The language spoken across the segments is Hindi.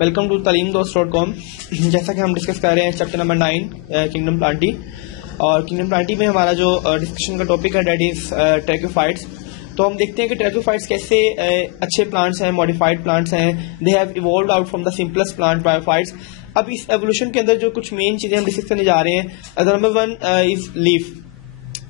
Welcome to talimdost.com। जैसा कि हम डिस्कस कर रहे हैं चैप्टर नंबर 9 किंगडम प्लांटी, और किंगडम प्लांटी में हमारा जो डिस्कशन का टॉपिक है डेट इज ट्रैक्योफाइट्स। तो हम देखते हैं कि ट्रैक्योफाइट्स कैसे अच्छे प्लांट्स हैं, मॉडिफाइड प्लांट्स हैं। They have evolved out from the simplest plant bryophytes. अब इस एवोल्यूशन के अंदर जो कुछ मेन चीजें हम डिस्कस करने जा रहे हैं, नंबर 1 इज लीफ।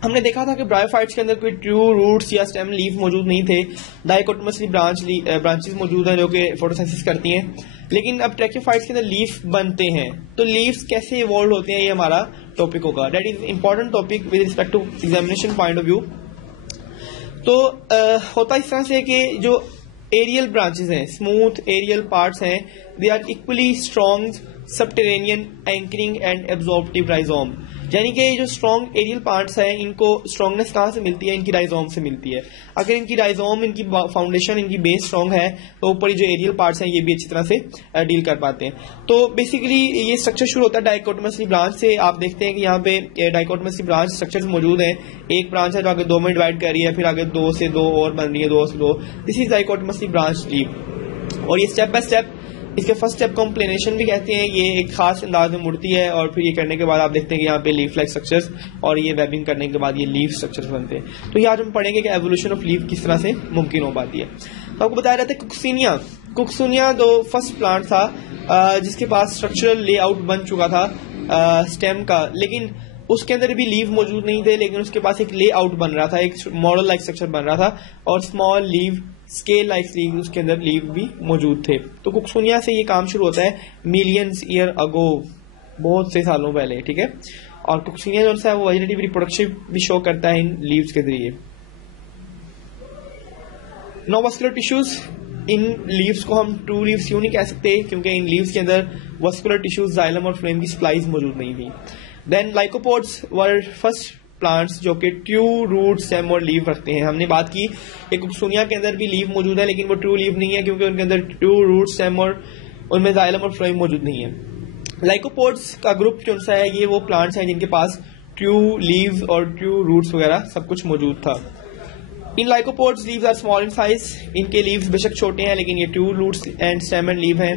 हमने देखा था कि ब्रायोफाइट्स के अंदर कोई ट्रू रूट्स या स्टेम लीफ मौजूद नहीं थे, डाइकोटोमसली ब्रांचेस मौजूद हैं जो कि फोटोसिंथेसिस करती हैं। लेकिन अब ट्रैक्योफाइट्स के अंदर लीफ बनते हैं, तो लीव्स कैसे इवॉल्व होते हैं, ये हमारा टॉपिक होगा। That is important topic with respect to examination point of view. तो होता इस तरह से कि जो एरियल ब्रांचेस हैं, स्मूथ एरियल पार्ट्स हैं, they are equally strong subterranean anchoring and absorptive rhizome. यानी कि जो स्ट्रॉन्ग एरियल पार्ट्स हैं, इनको स्ट्रॉन्गनेस कहाँ से मिलती है? इनकी राइजोम से मिलती है। अगर इनकी राइजोम, इनकी फाउंडेशन, इनकी बेस स्ट्रॉन्ग है तो ऊपर जो एरियल पार्ट्स हैं ये भी अच्छी तरह से डील कर पाते हैं। तो बेसिकली ये स्ट्रक्चर शुरू होता है डाइकोटोमसली ब्रांच से। आप देखते हैं कि यहाँ पे डाइकोटोमसली ब्रांच स्ट्रक्चर्स मौजूद हैं। एक ब्रांच है जो आगे 2 में डिवाइड कर रही है, फिर आगे 2 से 2 और बन रही है, 2 से 2। This is dichotomously branch leaf. और ये स्टेप बाय स्टेप, इसके फर्स्ट स्टेप को हम प्लेनेशन भी कहते हैं। ये एक खास अंदाज में मुड़ती है और फिर ये करने के बाद आप देखते हैं कि यहाँ पे लीफ लाइक स्ट्रक्चर्स और ये वेबिंग करने के बाद ये लीफ स्ट्रक्चर्स बनते हैं। तो ये आज हम पढ़ेंगे कि एवोल्यूशन ऑफ लीफ किस तरह से मुमकिन हो पाती है। तो आपको बताया जाता है कुक्सिनिया जो फर्स्ट प्लांट था जिसके पास स्ट्रक्चरल लेआउट बन चुका था स्टेम का, लेकिन उसके अंदर भी लीव मौजूद नहीं थे, लेकिन उसके पास एक लेआउट बन रहा था, एक मॉडल लाइक स्ट्रक्चर बन रहा था और small leave, scale like leave, उसके अंदर लीव भी मौजूद थे। तो कुक्सिनिया से ये काम शुरू होता है मिलियंस ईयर अगो, बहुत से सालों पहले, ठीक है। और कुक्सिनिया जो है वो वेजिटेटिव रिप्रोडक्शन भी शो करता है इन लीव्स के जरिए। नो वस्कुलर टिश्यूज, इन लीव्स को हम ट्रू लीव्स यूं नहीं कह सकते क्योंकि इन लीव्स के अंदर वस्कुलर टिश्यूज, जाइलम और फ्लोएम की स्प्लाइज मौजूद नहीं थी। देन लाइकोपोड्स वर फर्स्ट प्लांट्स जो कि ट्रू रूट, स्टेम और लीव रखते हैं। हमने बात की कि कुक्सिनिया के अंदर भी लीव मौजूद है, लेकिन वो ट्रू लीव नहीं है क्योंकि उनके अंदर ट्रू रूट, स्टेम और उनमें जाइलम और फ्लोएम मौजूद नहीं है। लाइकोपोड्स का ग्रुप जो सा है ये वो प्लांट्स हैं जिनके पास ट्रू लीव्स और ट्रू रूट्स वगैरह सब कुछ मौजूद था। In lycopods leaves are small in size, इनके लीव्स बेशक छोटे हैं लेकिन ये true roots and stem and leave हैं।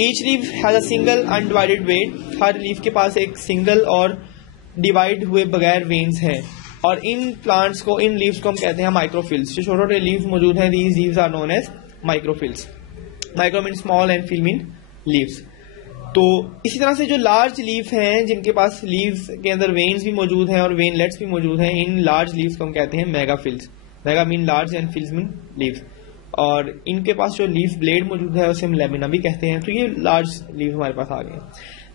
Each leave has a single undivided vein, हर लीव के पास एक सिंगल और डिवाइड हुए बगैर वेन्स हैं। और इन प्लांट्स को, इन लीव्स को हम कहते हैं माइक्रोफिल्स। जो छोटे छोटे लीव्स मौजूद हैं, these leaves are known as microphylls. Micro mean small and phyll mean leaves. तो इसी तरह से जो लार्ज लीफ हैं जिनके पास लीव्स के अंदर वेन्स भी मौजूद हैं और वेनलेट्स भी मौजूद हैं, इन लार्ज लीव्स को हम कहते हैं megaphylls. Mega mean large and phylls mean leaves. और इनके पास जो लीफ ब्लेड मौजूद है उसे हम लेमिना भी कहते हैं। तो ये लार्ज लीव हमारे पास आ गए।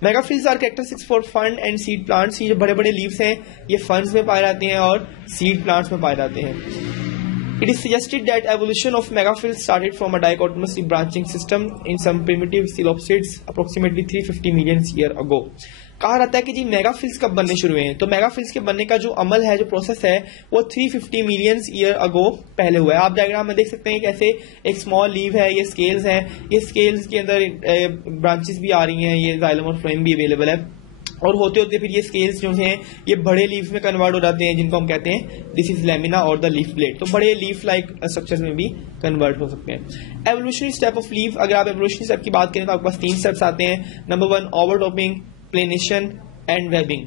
मेगाफिल्स आर कैरेक्टरिस्टिक्स फॉर फंड एंड सीड प्लांट्स। ये जो बड़े बड़े लीव्स हैं ये फंड्स में पाए जाते हैं और सीड प्लांट्स में पाए जाते हैं। It is suggested that evolution of megaphylls started from a dichotomously branching system in some primitive psilopsids approximately 350 million year ago. कहा जाता है कि जी मेगाफिल्स कब बनने शुरू हुए हैं? तो मेगाफिल्स के बनने का जो अमल है, जो प्रोसेस है, वो 350 मिलियन ईयर अगो पहले हुआ है। आप डायग्राम में देख सकते हैं कैसे एक स्मॉल लीव है, ये स्केल्स हैं, ये स्केल्स के अंदर ब्रांचेस भी आ रही हैं, ये जाइलम और फ्लोएम भी अवेलेबल है। और होते होते फिर ये स्केल्स जो हैं ये बड़े लीफ में कन्वर्ट हो जाते हैं जिनको हम कहते हैं दिस इज लेमिना और द लीफ ब्लेड। तो बड़े लीफ लाइक स्ट्रक्चर्स में भी कन्वर्ट हो सकते हैं। एवोल्यूशनरी स्टेप ऑफ लीफ, अगर आप एवोल्यूशनरी स्टेप की बात करें तो आपके पास 3 स्टेप्स आते हैं। Number 1 overtopping, planation and webbing.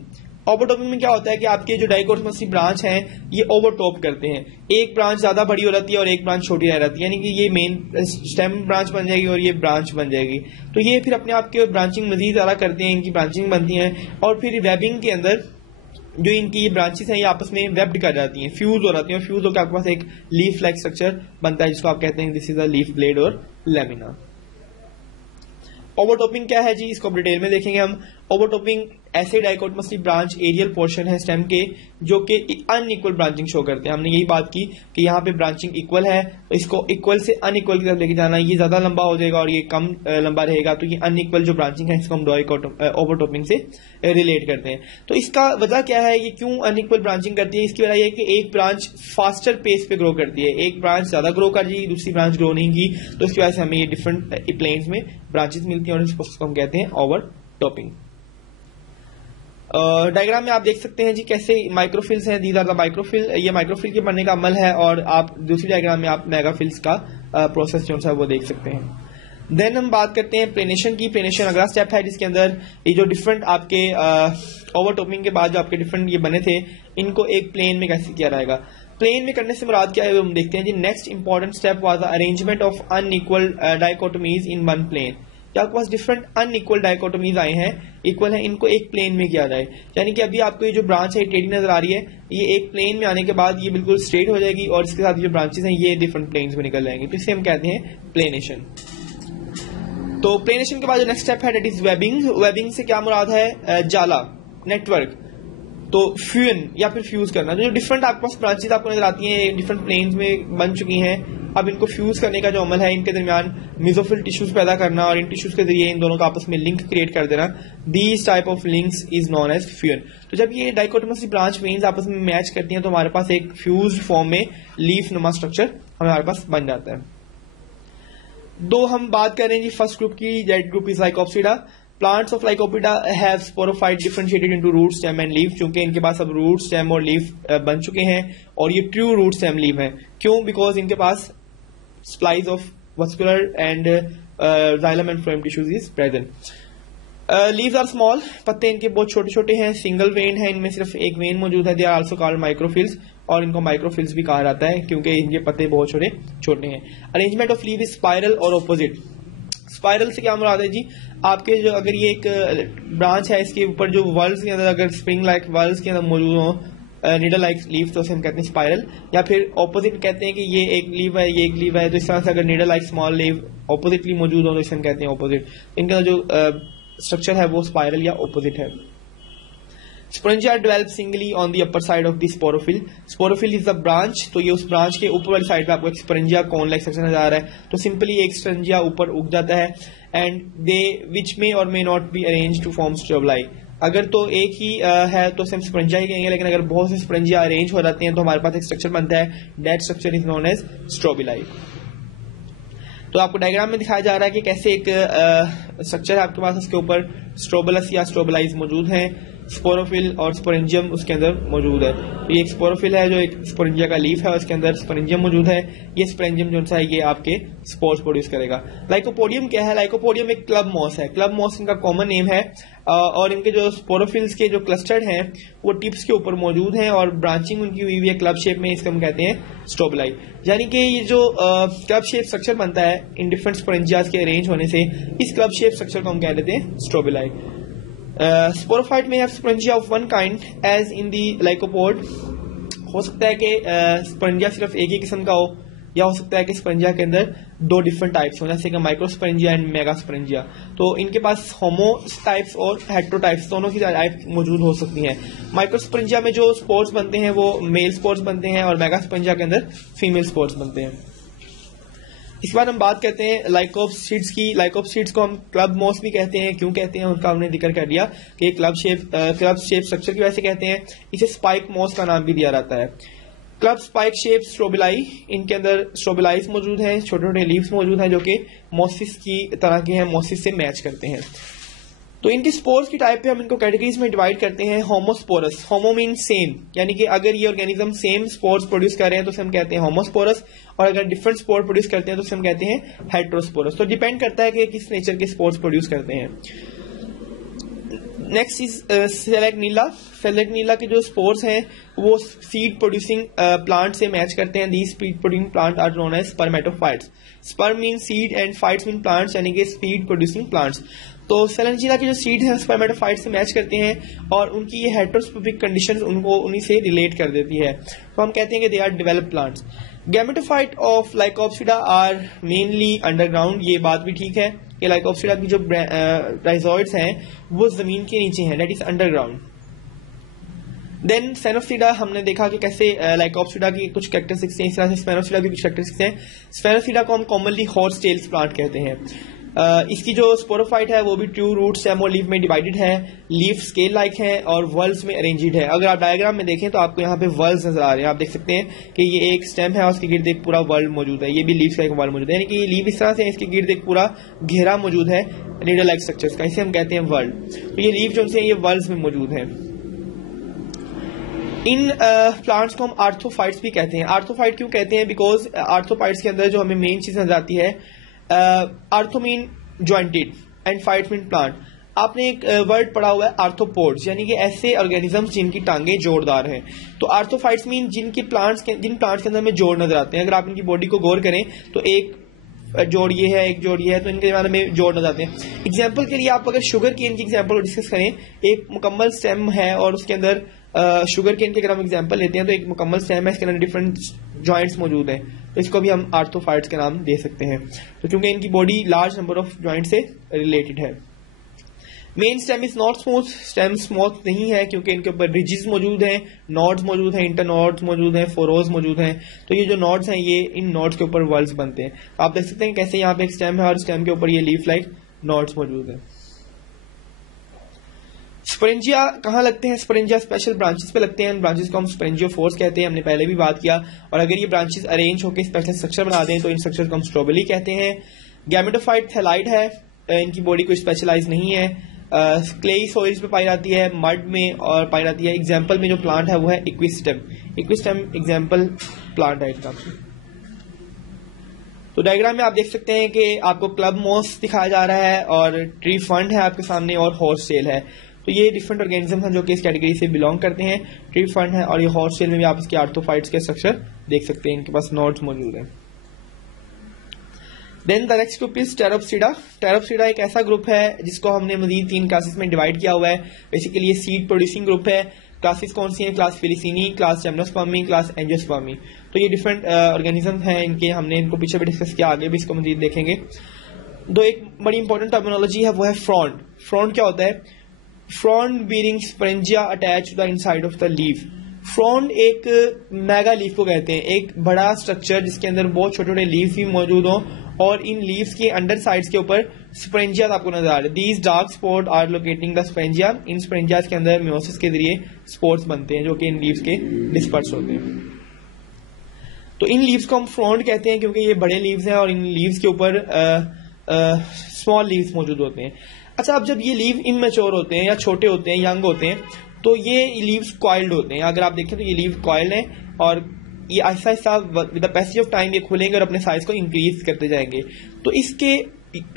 Overtopping में क्या होता है कि आपके जो डाइकोटोमसली ब्रांच हैं ये ओवरटॉप करते हैं। एक ब्रांच ज्यादा बड़ी हो जाती है और एक ब्रांच छोटी रह जाती है, यानी कि ये मेन स्टेम ब्रांच बन जाएगी और ये ब्रांच बन जाएगी। तो ये फिर अपने आप के ब्रांचिंग मजीद ज्यादा करते हैं, इनकी ब्रांचिंग बनती है और फिर वेबिंग के अंदर जो इनकी ब्रांचेस हैं ये आपस में वेब्ड कर जाती हैं, फ्यूज हो जाती हैं। फ्यूज होकर आपके पास एक लीफ लाइक स्ट्रक्चर बनता है जिसको आप कहते हैं this is a leaf blade और लेमिना। ओवरटॉपिंग क्या है जी, इसको डिटेल में देखेंगे हम। ओवरटॉपिंग ऐसे डाइकोटोमसली ब्रांच एरियल पोर्शन है स्टेम के जो कि अनइक्वल ब्रांचिंग शो करते हैं। हमने यही बात की कि यहाँ पे ब्रांचिंग इक्वल है तो इसको इक्वल से अनइक्वल की तरफ लेके जाना, ये ज्यादा लंबा हो जाएगा और ये कम लंबा रहेगा। तो ये अनइक्वल जो ब्रांचिंग है इसको हम ओवरटॉपिंग से रिलेट करते हैं। तो इसका वजह क्या है, ये क्यों अनइक्वल ब्रांचिंग करती है? इसकी वजह यह है कि एक ब्रांच फास्टर पेस पे ग्रो करती है, एक ब्रांच ज्यादा ग्रो कर रही है, दूसरी ब्रांच ग्रो नहीं की, तो इसकी वजह से हमें ये डिफरेंट प्लेन्स में ब्रांचेस मिलती हैं और इसको हम कहते हैं ओवरटॉपिंग। डायग्राम में आप देख सकते हैं जी कैसे माइक्रोफिल्स हैं, दीज आर द माइक्रोफिल। ये माइक्रोफिल के बनने का अमल है और आप दूसरी डायग्राम में आप मेगाफिल्स का प्रोसेस जो है वो देख सकते हैं। देन हम बात करते हैं प्लेनेशन की। प्लेनेशन अगला स्टेप है जिसके अंदर ये जो डिफरेंट आपके ओवरटॉपिंग के बाद जो आपके डिफरेंट ये बने थे इनको एक प्लेन में कैसे किया जाएगा। प्लेन में करने से मुराद क्या है वो हम देखते हैं जी। Next important step was the arrangement of unequal dichotomies in one plane. क्या आपके पास डिफरेंट अनइक्वल डाइकोटोमीज आए हैं, इक्वल है, इनको एक प्लेन में किया जाए। यानी कि अभी आपको ये जो ब्रांच है टेढ़ी नजर आ रही है, ये एक प्लेन में आने के बाद ये बिल्कुल स्ट्रेट हो जाएगी और इसके साथ जो ब्रांचेस हैं ये डिफरेंट प्लेन्स में निकल जाएंगे, तो इसे हम कहते हैं प्लेनेशन। तो प्लेनेशन के बाद जो नेक्स्ट स्टेप है डेट इज वेबिंग। वेबिंग से क्या मुराद है, जाला, नेटवर्क, तो फ्यूजन या फिर फ्यूज करना। जो डिफरेंट आपके पास ब्रांचेस आपको नजर आती हैं डिफरेंट प्लेन्स में बन चुकी हैं, अब इनको फ्यूज करने का जो अमल है, इनके दरमियान मेसोफिल टिश्यूज पैदा करना और इन टिश्यूज के जरिए इन दोनों का आपस में लिंक क्रिएट कर देना, these type of links is known as fusion. तो जब ये डाइकोटोमस ब्रांच वेन्स आपस में मैच करती हैं तो हमारे पास एक फ्यूज फॉर्म में लीफ नुमा स्ट्रक्चर हमारे पास बन जाता है। दो हम बात करें जी फर्स्ट ग्रुप की, that group is lycopsida. Plants of lycopida have sporophyte differentiated into root, stem and leaf. चूंकि इनके पास अब रूट, स्टेम और लीफ बन चुके हैं और ये ट्रू रूट स्टेम लीफ है। क्यों? बिकॉज इनके पास splice of vascular and xylem and phloem tissues is present. Leaves are small, पत्ते इनके बहुत छोटे छोटे हैं, सिंगल वेन है, इनमें सिर्फ एक वेन मौजूद है। They are also called microphylls, और इनको माइक्रोफिल्स भी कहा जाता है क्योंकि इनके पत्ते बहुत छोटे छोटे हैं। Arrangement of leave is spiral और ऑपोजिट। स्पाइरल से क्या मुराद है जी, आपके जो अगर ये एक ब्रांच है इसके ऊपर जो वर्ल्स के अंदर अगर स्प्रिंग लाइक वर्ल्स के अंदर मौजूद हो, नीडल लाइक लीव, तो उसे हम कहते हैं स्पाइरल। या फिर ऑपोजिट कहते हैं कि ये एक लीव है ये एक लीव है, तो इस तरह से अगर needle like small leave oppositely मौजूद हो तो इसे हम कहते हैं ऑपोजिट। इनका जो स्ट्रक्चर है वो स्पाइरल या ऑपोजिट है। Sporangia develop singly on the upper side of the sporophyll. Sporophyll is the branch, तो ये उस ब्रांच के ऊपर वाली साइड पे आपको एक स्पोरेंजिया कॉन लाइक स्ट्रक्चर नजर आ रहा है, तो सिंपली एक स्पोरेंजिया ऊपर उग जाता है। एंड दे विच मे और may not be arrange to form strobili. अगर तो एक ही है तो हम स्पोरेंजिया ही कहेंगे, लेकिन अगर बहुत से स्पोरेंजिया अरेंज हो जाते हैं तो हमारे पास एक स्ट्रक्चर बनता है, that structure is known as strobili. तो आपको डायग्राम में दिखाया जा रहा है कि कैसे एक स्ट्रक्चर है आपके पास, उसके ऊपर स्ट्रोबलस या स्ट्रोबलाइज मौजूद हैं, स्पोरोफिल और स्पोरेंजियम उसके अंदर मौजूद है। तो ये एक स्पोरोफिल है जो एक स्पोरेंजिया का लीफ है, उसके अंदर स्पोरेंजियम मौजूद है। ये स्पोरेंजियम जो है ये आपके स्पोर्स प्रोड्यूस करेगा। लाइकोपोडियम क्या है? लाइकोपोडियम एक क्लब मॉस है, क्लब मॉस इनका कॉमन नेम है, और इनके जो स्पोरोफिल्स के जो क्लस्टर हैं वो टिप्स के ऊपर मौजूद हैं और ब्रांचिंग उनकी हुई है क्लब शेप में, इसको हम कहते हैं स्ट्रोबलाई। यानी कि ये जो क्लब शेप स्ट्रक्चर बनता है इन डिफरेंट स्पोरेंजियाज के अरेंज होने से, इस क्लब शेप स्ट्रक्चर को हम कह देते हैं स्ट्रोबिलाई। स्पोरोफाइट में have sporangia of one kind as in the lycopod. हो सकता है कि स्पोरेंजिया सिर्फ एक ही किस्म का हो, या हो सकता है कि स्पोरेंजिया के अंदर दो डिफरेंट टाइप्स हो, जैसे कि माइक्रोस्पोरेंजिया एंड मेगास्पोरेंजिया। तो इनके पास होमो टाइप्स और हेटेरोटाइप्स दोनों की टाइप मौजूद हो सकती हैं। माइक्रोस्पोरेंजिया में जो स्पोर्स बनते हैं वो मेल स्पोर्स बनते हैं और मेगास्पोरेंजिया के अंदर फीमेल स्पोर्स बनते हैं। इस बार हम बात करते हैं लाइकोप्सिड्स की। लाइकोप्सिड्स को हम क्लब मॉस भी कहते हैं। क्यों कहते हैं उनका हमने जिक्र कर दिया कि क्लब शेप स्ट्रक्चर की वजह से कहते हैं। इसे स्पाइक मॉस का नाम भी दिया जाता है। क्लब स्पाइक शेप स्ट्रोबिलाई, इनके अंदर स्ट्रोबिलाइज मौजूद हैं, छोटे छोटे लीव्स मौजूद हैं जो कि मोसिस की तरह के हैं, मोसिस से मैच करते हैं। तो इनकी स्पोर्स की टाइप पे हम इनको कैटेगरीज में डिवाइड करते हैं। होमोस्पोरस, होमो मीन सेम, यानी कि अगर ये ऑर्गेनिज्म सेम स्पोर्स प्रोड्यूस कर रहे हैं तो उसे हम कहते हैं होमोस्पोरस, और अगर डिफरेंट स्पोर प्रोड्यूस करते हैं तो उसे हम कहते हैं हेटेरोस्पोरस। तो डिपेंड करता है कि किस नेचर के स्पोर्स प्रोड्यूस करते हैं। Next is सेलेक्टिनिला। सेलेक्टिनिला के जो स्पोर्स हैं वो सीड प्रोड्यूसिंग प्लांट से मैच करते हैं। These seed producing plant are known as spermatophytes. Sperm mean seed and phytes mean plants, यानी कि सीड प्रोड्यूसिंग प्लांट्स। तो सेलेक्टिनिला के जो सीड हैं स्पर्मेटोफाइट से मैच करते हैं और उनकी ये हेटेरोस्पोरिक कंडीशंस उनको उन्हीं से रिलेट कर देती है, तो हम कहते हैं कि they are developed plants. Gametophyte of Lycopsida are mainly underground. ये बात भी ठीक है कि लाइकोप्सिडा की जो राइजोइड्स हैं वो जमीन के नीचे हैं, दैट इज अंडरग्राउंड। देन स्पेनोफिडा, हमने देखा कि कैसे लाइकोप्सिडा की कुछ कैरेक्टरिस्टिक्स हैं, इस तरह से स्पेनोफिडा की कुछ कैरेक्टरिस्टिक्स हैं। स्पेनोफिडा को हम कॉमनली हॉर्स टेल्स प्लांट कहते हैं। इसकी जो स्पोरोफाइट है वो भी ट्रू रूट स्टेम और लीफ में डिवाइडेड है, लीफ स्केल लाइक है और वर्ल्स में अरेंज्ड है। अगर आप डायग्राम में देखें तो आपको यहाँ पे वर्ल्स नजर आ रहे हैं, आप देख सकते हैं कि ये एक स्टेम है और उसके गिर्द एक पूरा वर्ल्ड मौजूद है। ये भी लीफ का एक वर्ल्ड मौजूद है, यानी कि ये लीफ इस तरह से इसके गिर्द एक पूरा घेरा मौजूद है नीडल लाइक स्ट्रक्चर्स का, इसे हम कहते हैं वर्ल्ड। तो ये लीफ जो है ये वर्ल्ड्स में मौजूद है। इन प्लांट्स को हम आर्थोफाइट्स भी कहते हैं। आर्थोफाइट क्यों कहते हैं? बिकॉज आर्थोफाइट्स के अंदर जो हमें मेन चीज नजर आती है ortho mean jointed and phytes mean plant. आपने एक वर्ड पढ़ा हुआ है आर्थोपोड्स, यानी कि ऐसे ऑर्गेनिजम्स जिनकी टांगे जोरदार हैं। तो आर्थोफाइट्स मीन जिन प्लांट्स के अंदर हमें जोड़ नजर आते हैं। अगर आप इनकी बॉडी को गौर करें तो एक जोड़ ये है, एक जोड़ ये है, तो इनके बारे में जोड़ नजर आते हैं। एग्जाम्पल के लिए आप अगर शुगर केन की एग्जाम्पल को डिस्कस करें, एक मुकम्मल स्टेम है और उसके अंदर शुगर केन की अगर हम एग्जाम्पल लेते हैं तो एक मुकम्मल स्टेम है, इसके अंदर डिफरेंट जॉइंट्स मौजूद हैं, तो इसको भी हम आर्थोफाइट्स के नाम दे सकते हैं। तो क्योंकि इनकी body large number of joint से रिलेटेड है। Main stem is not smooth, stem smooth नहीं है क्योंकि इनके ऊपर रिजिज मौजूद हैं, नॉड्स मौजूद हैं, इंटरनॉड्स मौजूद हैं, फोरोज मौजूद हैं। तो ये जो नॉड्स हैं ये इन नॉड्स के ऊपर वर्ल्स बनते हैं। आप देख सकते हैं कैसे यहाँ पे एक स्टेम है और स्टेम के ऊपर ये लीफ लाइक नॉड्स मौजूद हैं। स्पोरेंजिया कहाँ लगते हैं? स्पोरेंजिया स्पेशल ब्रांचेस पे लगते हैं। ब्रांचेस को हम स्पोरेंजियोफोर्स कहते हैं, हमने पहले भी बात किया। और अगर ये ब्रांचेस अरेंज होकर स्पेशल स्ट्रक्चर बना दें तो इन स्ट्रक्चर को हम स्ट्रोबेली कहते हैं। गैमेटोफाइट थैलाइड है, इनकी बॉडी कोई स्पेशलाइज नहीं है, क्लेई सॉइल्स पे पाई जाती है, मड में और पाई जाती है। एग्जाम्पल में जो प्लांट है वो है इक्विस्टम। इक्विस्टम एग्जाम्पल प्लांट है इसका। तो डायग्राम में आप देख सकते हैं कि आपको क्लब मॉस दिखाया जा रहा है और ट्री फंड है आपके सामने और हॉर्स टेल है। तो ये डिफरेंट ऑर्गेनिज्म हैं जो कि इस कैटेगरी से बिलोंग करते हैं। ट्री फंड है और ये हॉर्स टेल में भी आप इसके आर्थोफाइट्स के स्ट्रक्चर देख सकते हैं, इनके पास नोड्स मौजूद हैं। Then the next group is Pteropsida. Pteropsida एक ऐसा ग्रुप है जिसको हमने मजीद 3 क्लासेस में डिवाइड किया हुआ है। बेसिकली ये सीड प्रोड्यूसिंग ग्रुप है। क्लासेस कौन सी हैं? Class filicinae, class gymnospermae, class angiospermae. तो ये डिफरेंट ऑर्गेनिज्म हैं इनके, हमने इनको पीछे भी डिस्कस किया, आगे भी इसको मजीद देखेंगे। दो एक बड़ी इंपॉर्टेंट टर्मिनोलॉजी है वो है फ्रॉन्ड। फ्रॉन्ड क्या होता है? Frond bearing sporangia attach to the inside of the leaf. Frond एक मेगा लीफ को कहते हैं, एक बड़ा स्ट्रक्चर जिसके अंदर बहुत छोटे छोटे लीफ भी मौजूद हों और इन लीव्स के अंडर साइड्स के ऊपर स्पोरेंजिया आपको नजर आ रहे हैं। These dark spot are locating the sporangia. इन स्पोरेंजिया के अंदर मियोसिस के जरिए स्पोर्स बनते हैं जो कि इन लीव्स के डिस्पर्स होते हैं। तो इन लीव्स को हम फ्रॉन्ड कहते हैं क्योंकि ये बड़े लीव्स हैं और इन लीव्स के ऊपर स्मॉल लीव्स मौजूद होते हैं। अच्छा, अब जब ये लीव इमेच्योर होते हैं या छोटे होते हैं, यंग होते हैं, तो ये लीव्स कॉइल्ड होते हैं। अगर आप देखें तो ये लीव कॉइल्ड है और ये Aahista Aahista with the passage of time ये खुलेंगे और अपने साइज को इंक्रीज करते जाएंगे। तो इसके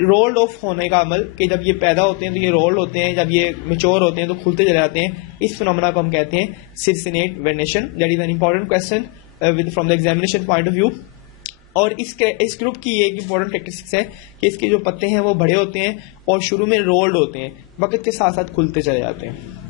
रोल्ड ऑफ होने का अमल कि जब ये पैदा होते हैं तो ये रोल्ड होते हैं, जब ये मेच्योर होते हैं तो खुलते चले जाते हैं। इस फिनोमेना को हम कहते हैं circinate venation. That is an important question with from the examination point of view. और इस ग्रुप की एक इंपॉर्टेंट कैरेक्टरिस्टिक्स है कि इसके जो पत्ते हैं वो बड़े होते हैं और शुरू में रोल्ड होते हैं, वक्त के साथ साथ खुलते चले जाते हैं।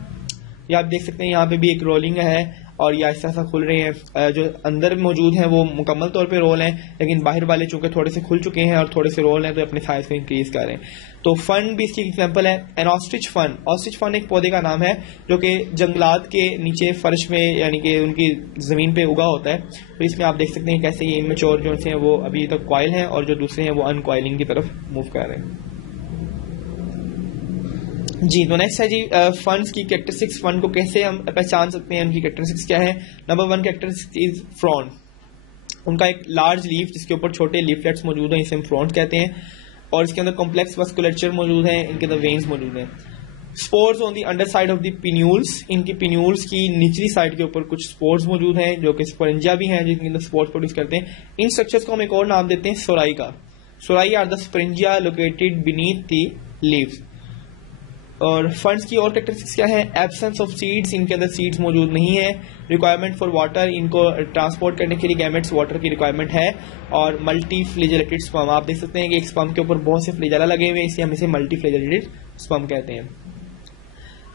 ये आप देख सकते हैं यहाँ पे भी एक रोलिंग है और ये ऐसा खुल रहे हैं। जो अंदर मौजूद हैं वो मुकम्मल तौर पे रोल हैं, लेकिन बाहर वाले चूंकि थोड़े से खुल चुके हैं और थोड़े से रोल हैं तो अपने साइज को इंक्रीज कर रहे हैं। तो फन भी इसकी एग्जांपल है। An ostrich fern. Ostrich fern एक पौधे का नाम है जो कि जंगलात के नीचे फर्श में यानी कि उनकी जमीन पे उगा होता है। तो इसमें आप देख सकते हैं कैसे ये इमेच्योर जो हैं वो अभी तक कॉइल हैं और जो दूसरे हैं वो अनकॉइलिंग की तरफ मूव कर रहे हैं। जी, तो नेक्स्ट है जी फंड्स की कैरेक्टरिस्टिक्स। फंड को कैसे हम पहचान सकते हैं, उनकी कैरेक्टरिस्टिक्स क्या है? Number 1 characteristics is frond. उनका एक लार्ज लीफ जिसके ऊपर छोटे लीफलेट्स मौजूद हैं, इसे हम फ्रॉन्ड कहते हैं। और इसके अंदर कॉम्प्लेक्स वस्कुलेचर मौजूद है, इनके अंदर वेन्स मौजूद हैं। Spores on the underside of the pinnules. इनकी पिन्यूल्स की निचली साइड के ऊपर कुछ स्पोर्स मौजूद हैं जो कि स्पोरेंजिया भी हैं जिनके अंदर स्पोर्स प्रोड्यूस करते हैं। इन स्ट्रक्चर्स को हम एक और नाम देते हैं सोराई का। Sori are the sporangia located beneath the leaves. और फंड्स की और कैरेक्टरिस्टिक्स क्या है? Absence of seeds. इनके अंदर सीड्स मौजूद नहीं है। Requirement for water. इनको ट्रांसपोर्ट करने के लिए गैमेट्स वाटर की रिक्वायरमेंट है। और मल्टी फ्लेजेलेटेड स्पर्म। आप देख सकते हैं कि एक स्पर्म के ऊपर बहुत से फ्लेजेला लगे हुए हैं, इसलिए हम इसे मल्टी फ्लेजेलेटेड स्पर्म कहते हैं।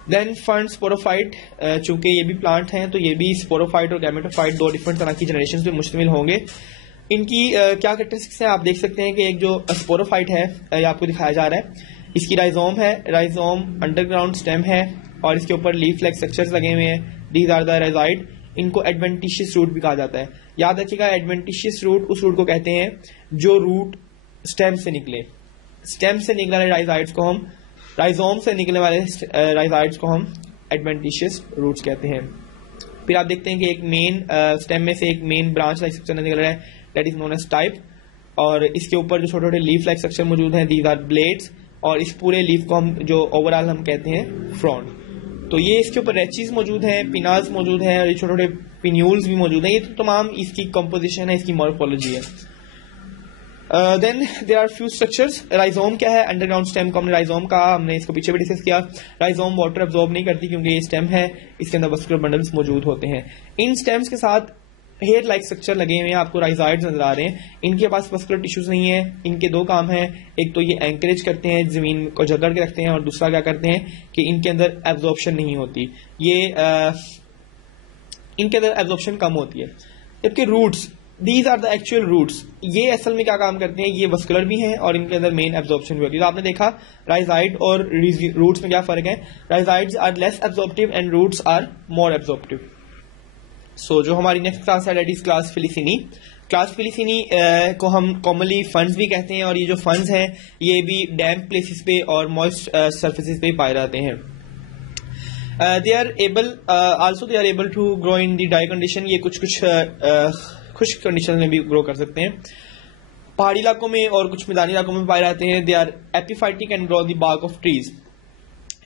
देन फंड स्पोरोफाइट। चूंकि ये भी प्लांट हैं तो ये भी स्पोरोफाइट और गैमेटोफाइट दो डिफरेंट तरह की जनरेशन पे मुश्तमिल होंगे। इनकी क्या कैरेक्टरिस्टिक्स हैं? आप देख सकते हैं कि एक जो स्पोरोफाइट है ये आपको दिखाया जा रहा है, इसकी राइजोम है। राइजोम अंडरग्राउंड स्टेम है और इसके ऊपर लीफ लाइक स्ट्रक्चर्स लगे हुए हैं। These are the rhizoid. इनको एडवेंटिशियस रूट भी कहा जाता है। याद रखिएगा, एडवेंटिशियस रूट उस रूट को कहते हैं जो रूट स्टेम से निकले। स्टेम से निकले वाले राइजाइड्स को हम, राइजोम से निकलने वाले राइजाइड्स को हम एडवेंटिशियस रूट्स कहते हैं। फिर आप देखते हैं कि एक मेन स्टेम में से एक मेन ब्रांच लाइक स्ट्रक्चर निकल रहा है, that is known as type. और इसके ऊपर जो छोटे छोटे लीफ लाइक स्ट्रक्चर मौजूद हैं, दीज आर ब्लेड्स। और इस पूरे लीफ को हम जो ओवरऑल हम कहते हैं फ्रॉन्ड। तो ये इसके ऊपर रेचीज मौजूद हैं, पिनाज मौजूद हैं और ये छोटे छोटे पिन्यूल्स भी मौजूद हैं। ये तो तमाम इसकी कंपोजिशन है, इसकी मॉर्फोलॉजी है। Then there are few structures. Rhizome क्या है? अंडरग्राउंड स्टेम को हमने राइजोम कहा, हमने इसको पीछे भी डिस्कस किया. राइजोम वाटर एब्जॉर्ब नहीं करती क्योंकि ये स्टेम है, इसके अंदर वस्कुलर बंडल्स मौजूद होते हैं. इन स्टेम्स के साथ हेयर लाइक स्ट्रक्चर लगे हुए हैं, आपको राइजाइड्स नजर आ रहे हैं. इनके पास वस्कुलर टिश्यूज नहीं है. इनके दो काम हैं, एक तो ये एंकरेज करते हैं, जमीन को जकड़ के रखते हैं, और दूसरा क्या करते हैं कि इनके अंदर एब्जॉर्प्शन नहीं होती, ये इनके अंदर एब्जॉर्प्शन कम होती है. जबकि roots, these are the actual roots, ये असल में क्या काम करते हैं, ये वस्कुलर भी हैं और इनके अंदर मेन एब्जॉर्प्शन भी होती है. तो आपने देखा राइजाइड और रूट्स में क्या फर्क है. Rhizoids are less absorptive and roots are more absorptive. So जो हमारी नेक्स्ट क्लास है that is class filicinae. Class filicinae को हम कॉमनली फंड्स भी कहते हैं, और ये जो फंड्स हैं ये भी डैम्प प्लेसेस पे और मॉइस्ट सरफेसेस पे पाए जाते हैं. They are able to grow in the dry condition. ये कुछ खुश्क कंडीशन में भी ग्रो कर सकते हैं. पहाड़ी इलाकों में और कुछ मैदानी इलाकों में पाए जाते हैं. They are epiphytic and grow the bark of trees.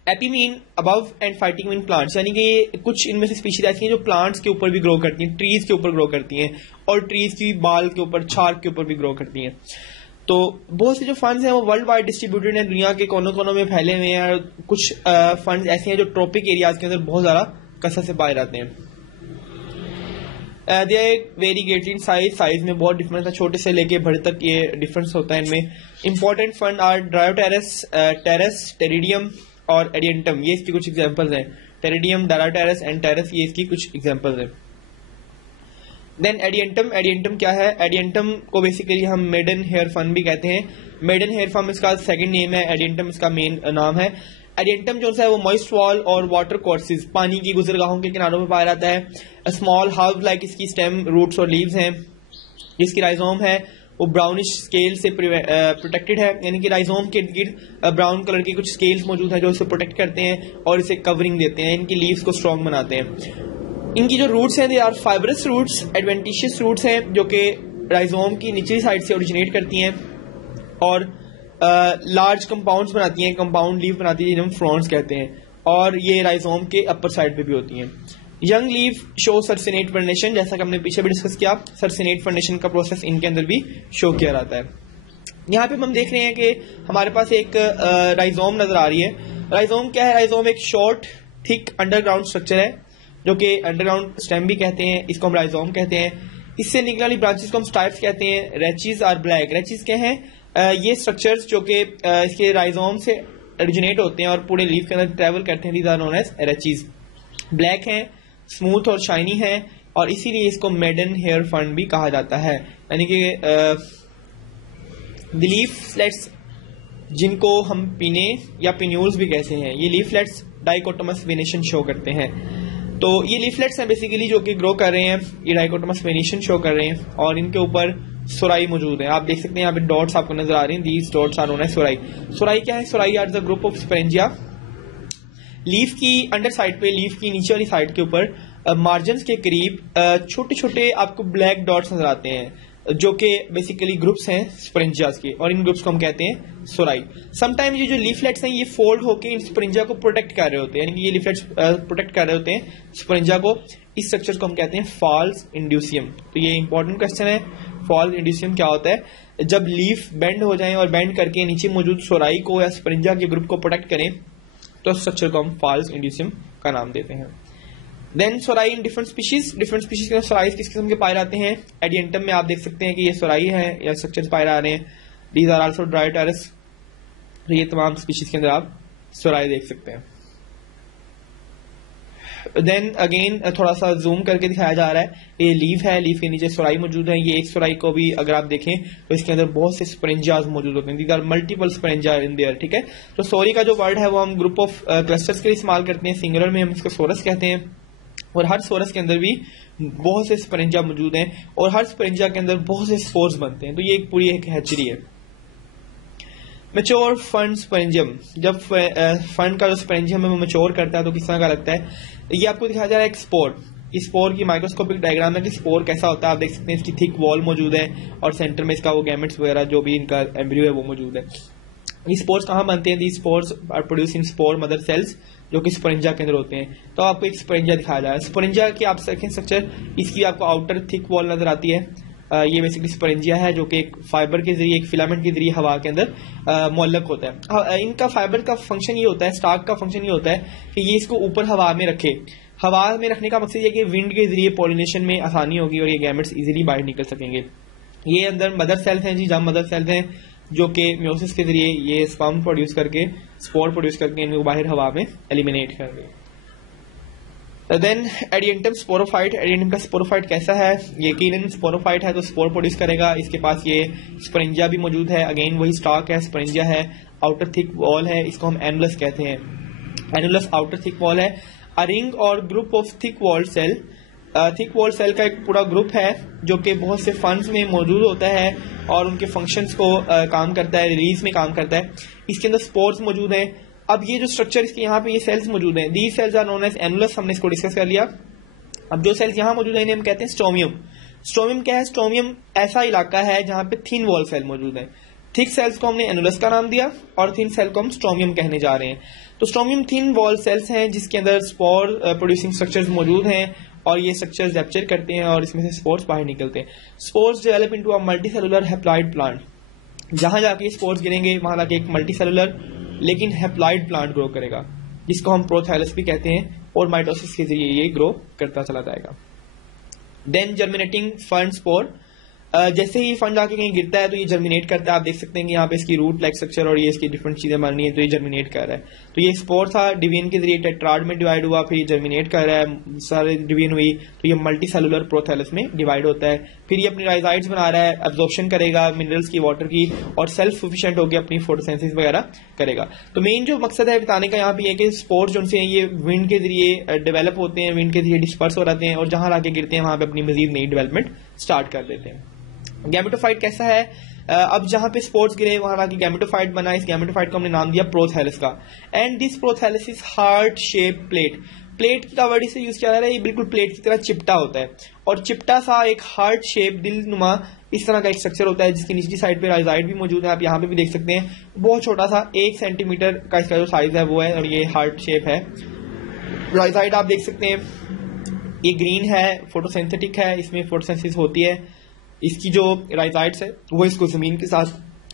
Epi mean above and phytic mean plants, यानी कि कुछ इनमें से स्पीशीज ऐसी हैं जो प्लांट्स के ऊपर भी ग्रो करती हैं, ट्रीज के ऊपर ग्रो करती हैं, और ट्रीज की बाल के ऊपर, छाल के ऊपर भी ग्रो करती हैं. तो बहुत से जो फंड्स हैं वो वर्ल्ड वाइड डिस्ट्रीब्यूटेड हैं, दुनिया के कोनों कोनों में फैले हुए हैं. और कुछ फंड्स ऐसे हैं जो ट्रॉपिक एरियाज के अंदर बहुत ज्यादा कसरत से पाए जाते हैं. They very greatly in size में बहुत डिफरेंस है, छोटे से लेके बड़े तक ये डिफरेंस होता है इनमें. इंपॉर्टेंट फंड आर ड्रायोटेरस, टेरस, टेरिडियम और एडियंटम. ये इसकी कुछ एग्जांपल्स हैं. टेरिडियम, डायरोटेरस एंड टेरस, ये इसकी कुछ एग्जांपल्स हैं. देन एडियंटम क्या है? एडियंटम को बेसिकली हम मेडन हेयर फन भी कहते हैं. मेडन हेयर फन इसका सेकंड नेम है, एडियंटम इसका मेन नाम है. एडियंटम जो है वो मॉइस्ट वॉल और वाटर कोर्सेज, पानी की गुजरगाहों के किनारों में पाया जाता है. स्मॉल हर्ब लाइक इसकी स्टेम, रूट्स और लीव्स हैं. जिसकी राइजोम है वो ब्राउनिश स्केल से प्रोटेक्टेड है, यानी कि राइजोम के इर्द ब्राउन कलर के कुछ स्केल्स मौजूद हैं जो इसे प्रोटेक्ट करते हैं और इसे कवरिंग देते हैं, इनकी लीव्स को स्ट्रॉन्ग बनाते हैं. इनकी जो रूट्स हैं they are fibrous roots, adventitious roots हैं जो कि राइजोम की निचली साइड से ओरिजिनेट करती हैं और लार्ज कंपाउंड्स बनाती हैं, कंपाउंड लीव बनाती है जिन्हें हम फ्रॉन्ट्स कहते हैं, और ये राइजोम के अपर साइड पे भी होती हैं. यंग लीव शो सर्सिनेट फर्नेशन, जैसा कि हमने पीछे भी डिस्कस किया, सर्सिनेट फर्नेशन का प्रोसेस इनके अंदर भी शो किया जाता है. यहाँ पे हम देख रहे हैं कि हमारे पास एक राइजोम नजर आ रही है. राइजोम क्या है? राइजोम एक शॉर्ट थिक अंडरग्राउंड स्ट्रक्चर है जो कि अंडरग्राउंड स्टेम भी कहते हैं, इसको हम राइजोम कहते हैं. इससे निकलने वाली ब्रांचेस को हम स्टाइप्स कहते हैं. रेचीज आर ब्लैक. रेचीज क्या है? ये स्ट्रक्चर्स जो कि इसके राइजोम से ओरिजिनेट होते हैं और पूरे लीफ के अंदर ट्रेवल करते हैं, these are known as rachis. Black हैं, स्मूथ और शाइनी है, और इसीलिए इसको मेडन हेयर फंड भी कहा जाता है. यानी कि लीफलेट्स जिनको हम पिने या पिन्यूल्स भी कहते हैं, ये लीफलेट्स डाइकोटोमस वेनेशन शो करते हैं. तो ये लीफलेट्स हैं बेसिकली जो कि ग्रो कर रहे हैं, ये डाइकोटोमस वेनेशन शो कर रहे हैं, और इनके ऊपर सुराई मौजूद है. आप देख सकते हैं यहाँ पे डॉट्स आपको नजर आ रही हैं. These dots are known as sori. Sori क्या है? Sori are the group of sporangia. Leaf की अंडर साइड पे, लीफ की नीचे वाली साइड के ऊपर मार्जिन के करीब छोटे छोटे आपको ब्लैक डॉट्स नजर आते हैं जो कि बेसिकली ग्रुप्स हैं स्पेरेंजियाज के, और इन ग्रुप्स को हम कहते हैं सुराई. समटाइम ये जो लीफलेट्स हैं ये फोल्ड होकर इन स्पेरेंजिया को प्रोटेक्ट कर रहे होते हैं, यानी कि ये लीफलेट्स प्रोटेक्ट कर रहे होते हैं स्पेरेंजिया को. इस स्ट्रक्चर को हम कहते हैं फॉल्स इंड्यूसियम. तो ये इंपॉर्टेंट क्वेश्चन है. फॉल्स इंड्यूसियम क्या होता है? जब लीफ बेंड हो जाए और बेंड करके नीचे मौजूद सुराई को या स्पेरेंजिया के ग्रुप को प्रोटेक्ट करें तो स्ट्रक्चर को हम फॉल्स इंड्यूसियम का नाम देते हैं. Then sori in different species के सोराई किस किस्म के पाए जाते हैं? एडियंटम में आप देख सकते हैं कि ये सोराई है या स्ट्रक्चर्स पाए जा रहे हैं. These are also dryopteris. तो ये तमाम स्पीशीज के अंदर आप सोराई देख सकते हैं. देन अगेन थोड़ा सा जूम करके दिखाया जा रहा है, ये लीफ है, लीफ के नीचे सोराई मौजूद है. ये एक सोराई को भी अगर आप देखें तो इसके अंदर बहुत से स्पेरेंजियाज मौजूद होते हैं. These are multiple sporangia in there. ठीक है, तो सोरी का जो वर्ड है वो हम ग्रुप ऑफ क्लस्टर्स के लिए इस्तेमाल करते हैं. सिंगुलर में हम इसको सोरस कहते हैं, और हर सोरस के अंदर भी बहुत से स्पेरेंजिया मौजूद हैं, और हर स्पेरेंजिया के अंदर बहुत से स्पोर्स बनते हैं. तो ये एक पूरी एक हैचरी है. मेच्योर फंड स्पेरेंजियम, जब फंड का जो स्पेरेंजियम है वो मेच्योर करता है तो किस तरह का लगता है? ये आपको दिखाया जा रहा है एक स्पोर. इस स्पोर की माइक्रोस्कोपिक डायग्राम है कि स्पोर कैसा होता है. आप देख सकते हैं इसकी थिक वॉल मौजूद है और सेंटर में इसका वो गैमेट्स वगैरह जो भी इनका एम्ब्रियो है वो मौजूद है. ये स्पोर्स कहाँ बनते हैं? These spores are produce in spore mother cells जो कि स्पोरेंजिया के अंदर होते हैं. तो आपको एक स्पोरेंजिया दिखाया जा रहा है. स्पोरेंजिया की आप देखें स्ट्रक्चर, इसकी आपको आउटर थिक वॉल नजर आती है ये बेसिकली स्पोरेंजिया है जो कि एक फाइबर के जरिए, एक फिलामेंट के जरिए हवा के अंदर मुअल्लक होता है। इनका फाइबर का फंक्शन ये होता है, स्टार्क का फंक्शन ये होता है कि ये इसको ऊपर हवा में रखे। हवा में रखने का मकसद ये कि विंड के जरिए पॉलिनेशन में आसानी होगी और ये गैमेट्स इजीली बाहर निकल सकेंगे। ये अंदर मदर सेल्स हैं जी, जब मदर सेल्स हैं जो कि म्योसिस के जरिए ये स्पर्म प्रोड्यूस करके, स्पोर प्रोड्यूस करके इनको बाहर हवा में एलिमिनेट करेंगे। Then एडिएंटम sporophyte. एडिएंटम का स्पोरोफाइट कैसा है? यकीनन स्पोरोफाइट है तो स्पोर प्रोड्यूस करेगा। इसके पास ये स्पोरेंजिया भी मौजूद है, अगेन वही स्टॉक है, स्पोरेंजिया है, आउटर थिक वॉल है, इसको हम एनुलस कहते हैं। एनुलस आउटर थिक वॉल है। अ रिंग और group of thick walled cell. Thick wall cell का एक पूरा ग्रुप है जो कि बहुत से फंड्स में मौजूद होता है और उनके फंक्शंस को काम करता है, रिलीज में काम करता है। इसके अंदर स्पोर्स मौजूद हैं। अब ये जो स्ट्रक्चर इसके यहाँ पे ये सेल्स मौजूद हैं, these cells are known as annulus, हमने इसको डिस्कस कर लिया। अब जो सेल्स यहाँ मौजूद है इन्हें हम कहते हैं स्टोमियम। स्टोमियम क्या है? स्टोमियम ऐसा इलाका है जहाँ पे थिन वॉल सेल मौजूद है। थिक सेल्स को हमने एनुलस का नाम दिया और थिन सेल को हम स्टोमियम कहने जा रहे हैं। तो स्टोमियम थिन वॉल सेल्स हैं जिसके अंदर स्पोर प्रोड्यूसिंग स्ट्रक्चर्स मौजूद हैं और ये स्ट्रक्चर्स रैप्चर करते हैं और इसमें से स्पोर्स बाहर निकलते हैं। Spores develop into a multicellular haploid plant. जहां जाके स्पोर्स गिरेंगे वहां जाके एक मल्टीसेलुलर लेकिन हैप्लॉइड प्लांट ग्रो करेगा जिसको हम प्रोथैलस भी कहते हैं और माइटोसिस के जरिए ये ग्रो करता चला जाएगा। देन जर्मिनेटिंग फंड स्पोर। जैसे ही फंड आके कहीं गिरता है तो ये जर्मिनेट करता है। आप देख सकते हैं कि यहाँ पे इसकी रूट लाइक स्ट्रक्चर और ये इसकी डिफरेंट चीजें माननी है तो ये जर्मिनेट कर रहा है। तो ये स्पोर था, डिवीजन के जरिए टेट्राड में डिवाइड हुआ, फिर ये जर्मिनेट कर रहा है, सारे डिवीजन हुई तो ये मल्टी सेलुलर प्रोथैलस में डिवाइड होता है। फिर ये अपनी राइजाइड्स बना रहा है, एब्जॉर्प्शन करेगा मिनरल्स की, वाटर की, और सेल्फ सफिशिएंट होकर अपनी फोटोसिंथेसिस वगैरह करेगा। तो मेन जो मकसद है बताने का यहाँ पे है कि स्पोर जो से ये विंड के जरिए डेवलप होते हैं, विंड के जरिए डिस्पर्स हो जाते हैं और जहां लाके गिरते हैं वहां पे अपनी मजीद नई डेवलपमेंट स्टार्ट कर देते हैं। गैमेटोफाइट कैसा है? अब जहां पे स्पोर्स गिरे वहां आके गैमेटोफाइट बना। इस गैमेटोफाइट को हमने नाम दिया प्रोथैलस का। And this prothallus is heart shape plate. Plate का वर्ड इससे यूज किया जा रहा है, ये बिल्कुल प्लेट की तरह चिपटा होता है और चिपटा सा एक हार्ट शेप दिल नुमा इस तरह का एक स्ट्रक्चर होता है जिसकी निचली साइड पे राइजाइड भी मौजूद है। आप यहाँ पे भी देख सकते हैं, बहुत छोटा सा 1 सेंटीमीटर का इसका जो साइज है वो है और ये हार्ट शेप है। राइजाइड आप देख सकते हैं, ये ग्रीन है, फोटोसिंथेटिक है, इसमें फोटोसिंथेसिस होती है। इसकी जो राइजाइड्स है वो इसको जमीन के साथ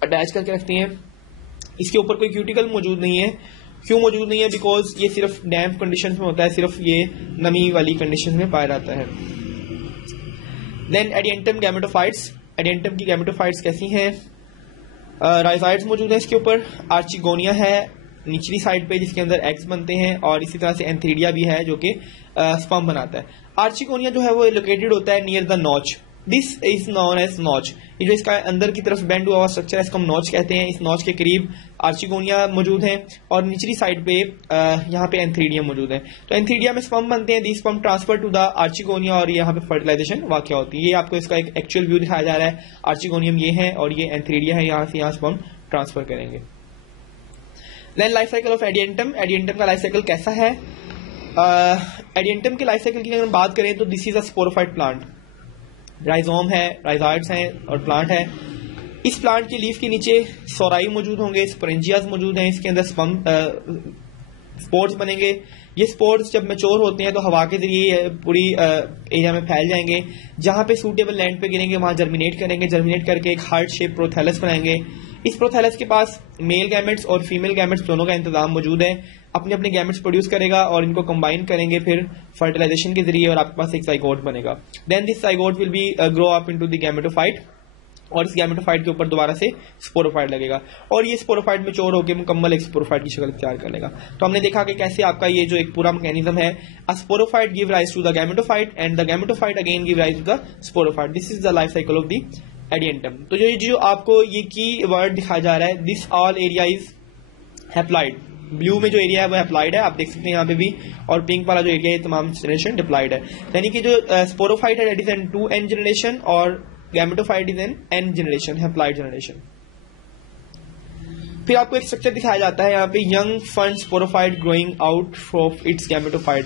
अटैच करके रखती हैं। इसके ऊपर कोई क्यूटिकल मौजूद नहीं है। क्यों मौजूद नहीं है? बिकॉज ये सिर्फ डैम्प कंडीशन में होता है, सिर्फ ये नमी वाली कंडीशन में पाया जाता है। Then एडिएंटम gametophytes. एडिएंटम की गैमेटोफाइट्स कैसी हैं? राइजाइड्स मौजूद है इसके ऊपर, आर्चिगोनिया है निचली साइड पे जिसके अंदर एग्स बनते हैं और इसी तरह से एंथीरिया भी है जो कि स्पर्म बनाता है। आर्चिगोनिया जो है वो लोकेटेड होता है near the notch. This is known as notch. ये जो इसका अंदर की तरफ बेंड हुआ हुआ स्ट्रक्चर है इसको हम नॉच कहते हैं। इस नॉच के करीब आर्चिगोनिया मौजूद है और निचली साइड पे यहाँ पे एंथीरियम मौजूद है। तो एंथीरिया में स्पर्म बनते हैं, the sperm transfer to the archegonia और यहाँ पे फर्टिलाइजेशन वाकया होती है। ये आपको इसका एक एक्चुअल व्यू दिखाया जा रहा है। आर्चिगोनियम ये है और ये एंथीरिया है, यहाँ से यहाँ स्पर्म ट्रांसफर करेंगे। Then life cycle of adiantum. Adiantum का लाइफ साइकिल कैसा है? एडिएंटम के लाइफ साइकिल की अगर हम बात करें तो this is a sporophyte plant. Rhizome है, राइजाइड्स हैं और प्लांट है। इस प्लांट की लीफ के नीचे सोराई मौजूद होंगे, स्पोरेंजियाज मौजूद हैं, इसके अंदर स्पोर्स बनेंगे। ये स्पोर्स जब मैच्योर होते हैं तो हवा के जरिए पूरी एरिया में फैल जाएंगे। जहां पे सूटेबल लैंड पे गिरेंगे वहां जर्मिनेट करेंगे, जर्मिनेट करके एक हार्ट शेप प्रोथैलस बनाएंगे। इस प्रोथैलस के पास मेल गैमेट्स और फीमेल गैमेट्स दोनों का इंतजाम मौजूद है। अपने अपने गैमेट्स प्रोड्यूस करेगा और इनको कंबाइन करेंगे फिर फर्टिलाइजेशन के जरिए और आपके पास एक जाइगोट बनेगा। Then this zygote will be grow up into the gametophyte और इस गैमेटोफाइट के ऊपर दोबारा से स्पोरोफाइट लगेगा और ये स्पोरोफाइट मैच्योर होकर मुकम्मल एक स्पोरोफाइट की शक्ल इख्तियार कर लेगा। तो हमने देखा कि कैसे आपका ये जो एक पूरा मैकेनिज्म है, a sporophyte give rise to the gametophyte and the gametophyte again give rise to the sporophyte. This is the life cycle of the adiantum. तो जो आपको ये की वर्ड दिखाया जा रहा है, this all area is haploid. Blue में जो एरिया है वो हैप्लॉइड है, आप देख सकते हैं यहाँ पे भी, और पिंक वाला जो एरिया है तमाम जनरेशन डिप्लॉइड है। यानी कि जो स्पोरोफाइट है that is an 2n generation और gametophyte is an n generation, haploid generation. फिर आपको एक स्ट्रक्चर दिखाया जाता है यहाँ पे, यंग फंड sporophyte growing out of its gametophyte.